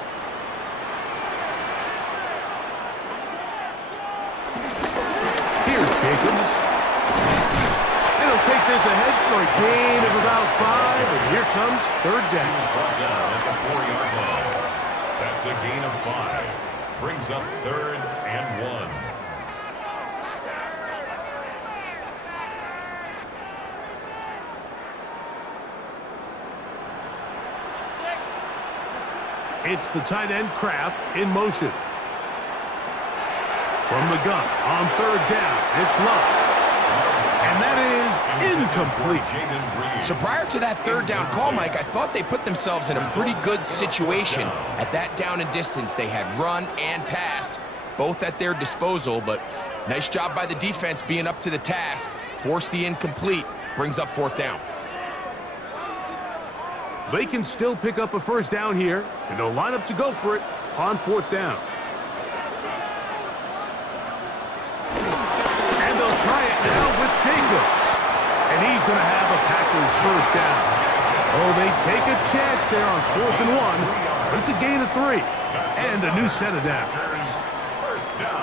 Here's Jacobs. And he'll take this ahead for a gain of about 5, and here comes 3rd down. Brought down at the 4-yard line. That's a gain of 5. Brings up 3rd and 1. It's the tight end Kraft in motion. From the gun on 3rd down, it's Love. And that is incomplete. So prior to that 3rd down call, Mike, I thought they put themselves in a pretty good situation at that down and distance. They had run and pass, both at their disposal, but nice job by the defense being up to the task. Force the incomplete, brings up 4th down. They can still pick up a 1st down here, and they'll line up to go for it on 4th down. And they'll try it now with Jacobs. And he's going to have a Packers first down. Oh, they take a chance there on 4th and 1, but it's a gain of 3 and a new set of downs.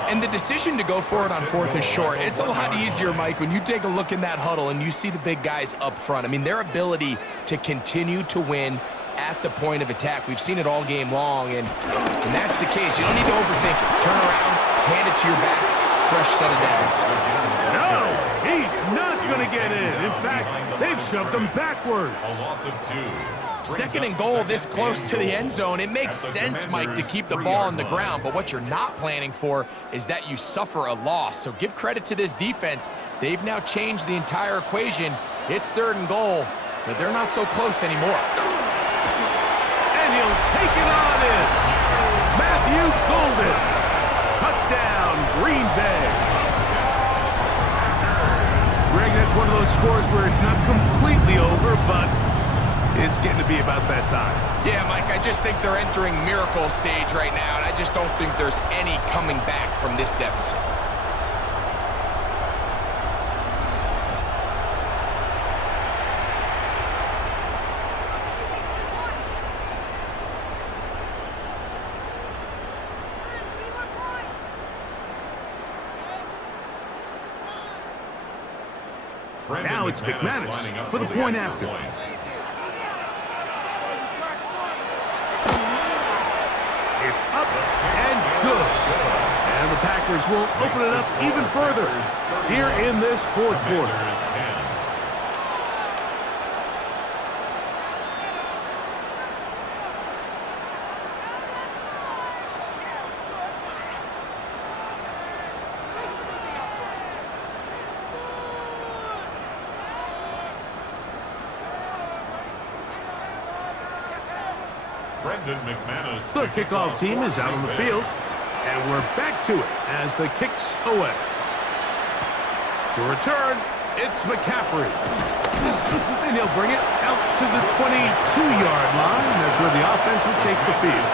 And the decision to go for it on 4th is short. It's a lot easier, Mike, when you take a look in that huddle and you see the big guys up front. I mean, their ability to continue to win at the point of attack. We've seen it all game long, and that's the case. You don't need to overthink it. Turn around, hand it to your back, fresh set of downs. No, he's not going to get in. In fact, they've shoved him backwards. A loss of 2. 2nd and goal this close to the end zone. It makes sense, Mike, to keep the ball on the ground, but what you're not planning for is that you suffer a loss. So give credit to this defense. They've now changed the entire equation. It's 3rd and goal, but they're not so close anymore. And he'll take it on in. Matthew Golden. Touchdown, Green Bay. Greg, that's one of those scores where it's not completely over, but it's getting to be about that time. Yeah, Mike, I just think they're entering miracle stage right now, and I just don't think there's any coming back from this deficit. Now it's McManus for the point after. It's up and good. And the Packers will open it up even further here in this 4th quarter. The kickoff team is out on the field, and we're back to it as the kick's away. To return, it's McCaffrey. And he'll bring it out to the 22-yard line. That's where the offense will take the field.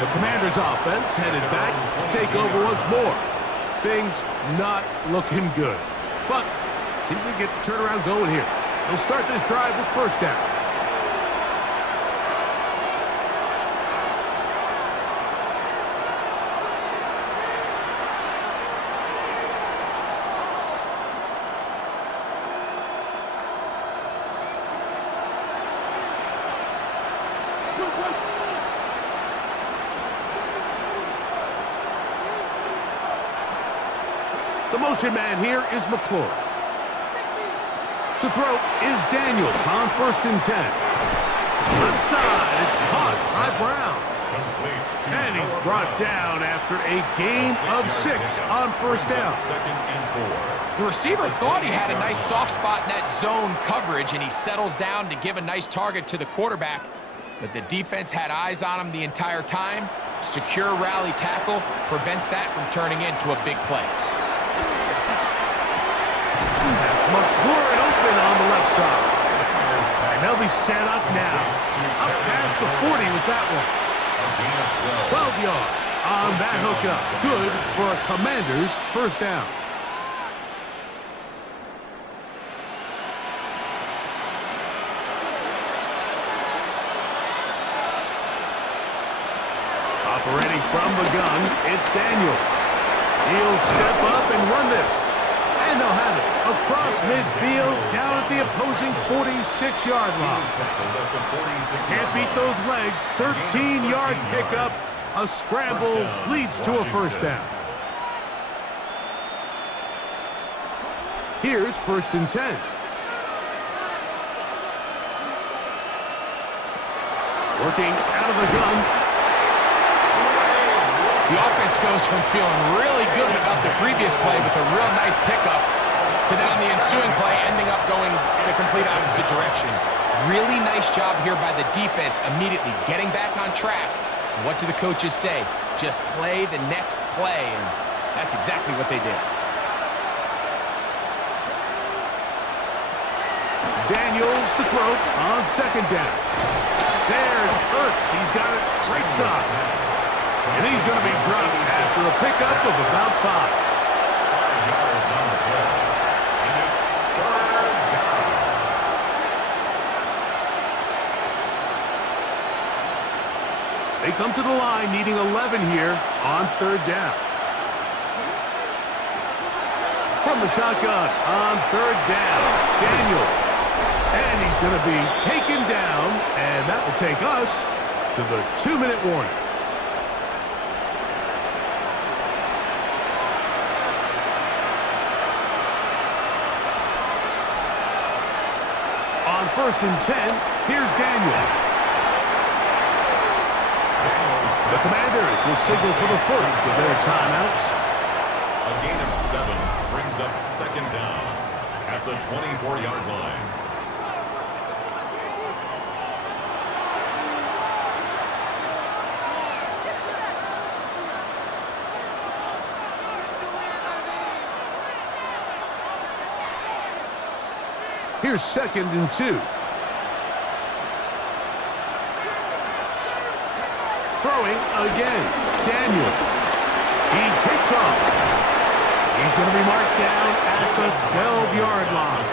The Commanders' offense headed back to take over once more. Things not looking good. But see if they get the turnaround going here. They'll start this drive with 1st down. The motion man here is McClure. To throw is Daniels on 1st and 10. Left side, it's caught by Brown. And he's brought down after a gain of 6 on 1st down. The receiver thought he had a nice soft spot in that zone coverage, and he settles down to give a nice target to the quarterback. But the defense had eyes on him the entire time. Secure rally tackle prevents that from turning into a big play. That's McClure open on the left side. And they'll be set up now. Up past the 40 with that one. 12 yards on that hookup. Good for a Commanders' 1st down. Operating from the gun, it's Daniels. He'll step up and run this. And they'll have it across midfield down at the opposing 46-yard line. Can't beat those legs. 13-yard pickup. A scramble leads to a 1st down. Here's 1st and 10. Working out of the gun. The offense goes from feeling really good about the previous play with a real nice pickup to then on the ensuing play ending up going the complete opposite direction. Really nice job here by the defense immediately getting back on track. And what do the coaches say? Just play the next play, and that's exactly what they did. Daniels to throw on 2nd down. There's Ertz. He's got it right side. And he's going to be dropped after a pickup of about 5. 5 yards on the play. And it's 3rd down. come to the line needing 11 here on 3rd down. From the shotgun on 3rd down, Daniels. And he's going to be taken down, and that will take us to the 2-minute warning. On 1st and 10, here's Daniels. The Commanders will signal for the first of their timeouts. A gain of 7 brings up 2nd down at the 24-yard line. Here's 2nd and 2. Throwing again. Daniel. He takes off. He's going to be marked down at the 12-yard line.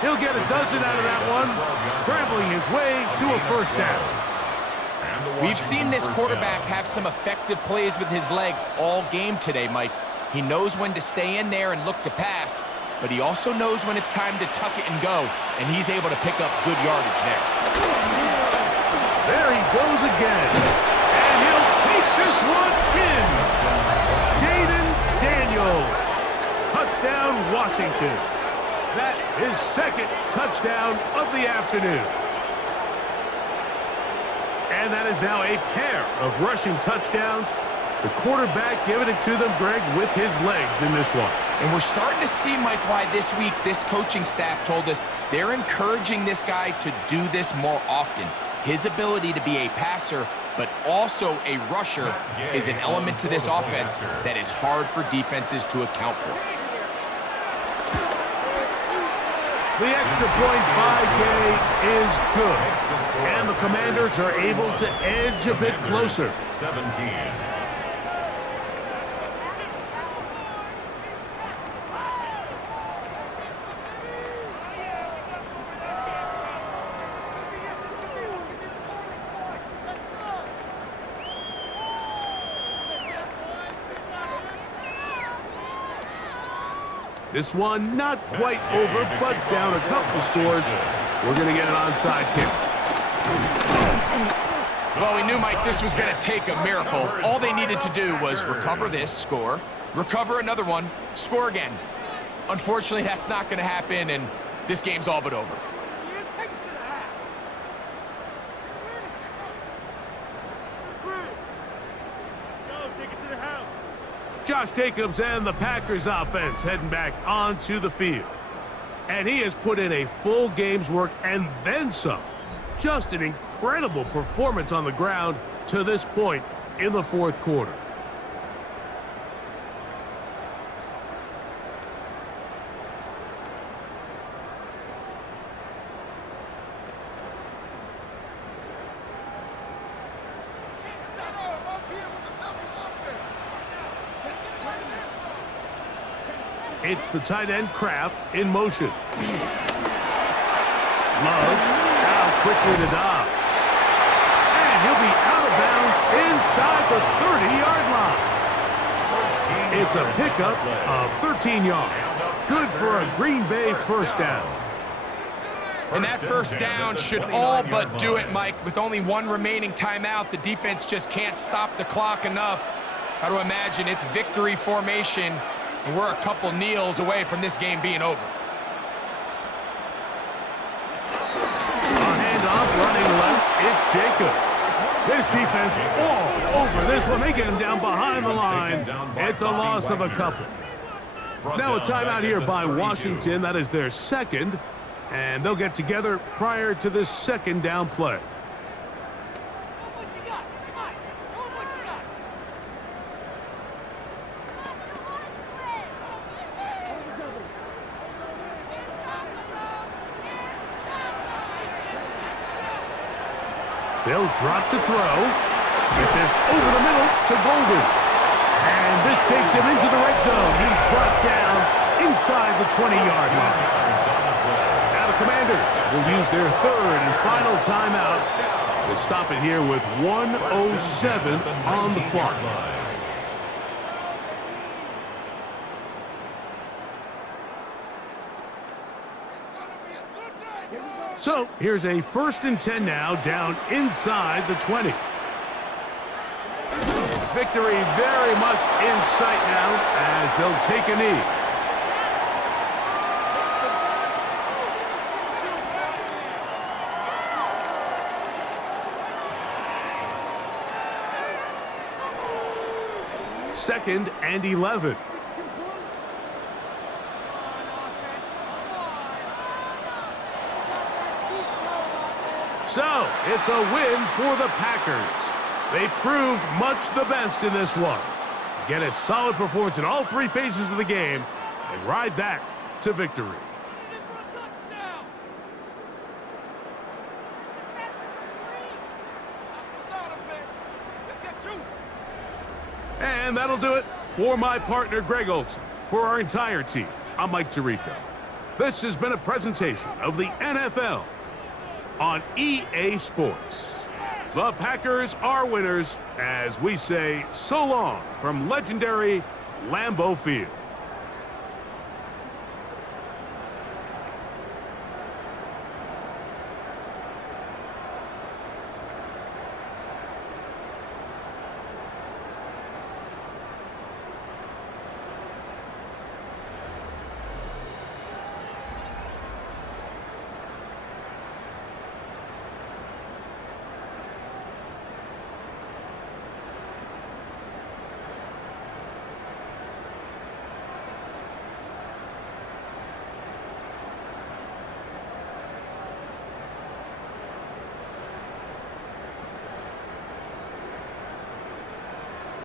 He'll get a dozen out of that one, scrambling his way to a 1st down. We've seen this quarterback have some effective plays with his legs all game today, Mike. He knows when to stay in there and look to pass, but he also knows when it's time to tuck it and go, and he's able to pick up good yardage there. There he goes again, and he'll take this one in. Jaden Daniels, touchdown Washington. That is 2nd touchdown of the afternoon. And that is now a pair of rushing touchdowns. The quarterback giving it to them, Greg, with his legs in this one. And we're starting to see, Mike, why this week this coaching staff told us they're encouraging this guy to do this more often. His ability to be a passer, but also a rusher, is an element to this offense that is hard for defenses to account for. The extra point by Gay is good. And the Commanders are able to edge a bit closer. 17. This one not quite over, but down a couple scores. We're going to get an onside kick. Well, we knew, Mike, this was going to take a miracle. All they needed to do was recover this, score, recover another one, score again. Unfortunately, that's not going to happen, and this game's all but over. Josh Jacobs and the Packers offense heading back onto the field. And he has put in a full game's work and then some. Just an incredible performance on the ground to this point in the 4th quarter. It's the tight end Kraft in motion. Love out quickly to Dobbs. And he'll be out of bounds inside the 30-yard line. It's a pickup of 13 yards. Good for a Green Bay 1st down. And that 1st down should all but do it, Mike. With only one remaining timeout, the defense just can't stop the clock enough. Got to imagine it's victory formation, and we're a couple kneels away from this game being over. On handoff, running left, it's Jacobs. This defense all over this one. They get him down behind the line. It's a loss of a couple. Now a timeout here by Washington. That is their 2nd, and they'll get together prior to this 2nd down play. They'll drop to throw. Get this over the middle to Golden. And this takes him into the red zone. He's brought down inside the 20-yard line. Now the Commanders will use their 3rd and final timeout We'll stop it here with 1:07 on the clock. So here's a 1st and 10 now, down inside the 20. Victory very much in sight now as they'll take a knee. Second and 11. So, it's a win for the Packers. They proved much the best in this one. Get a solid performance in all 3 phases of the game and ride that to victory. And that'll do it for my partner, Greg Olson. For our entire team, I'm Mike Tirico. This has been a presentation of the NFL on EA Sports. The Packers are winners as we say so long from legendary Lambeau Field.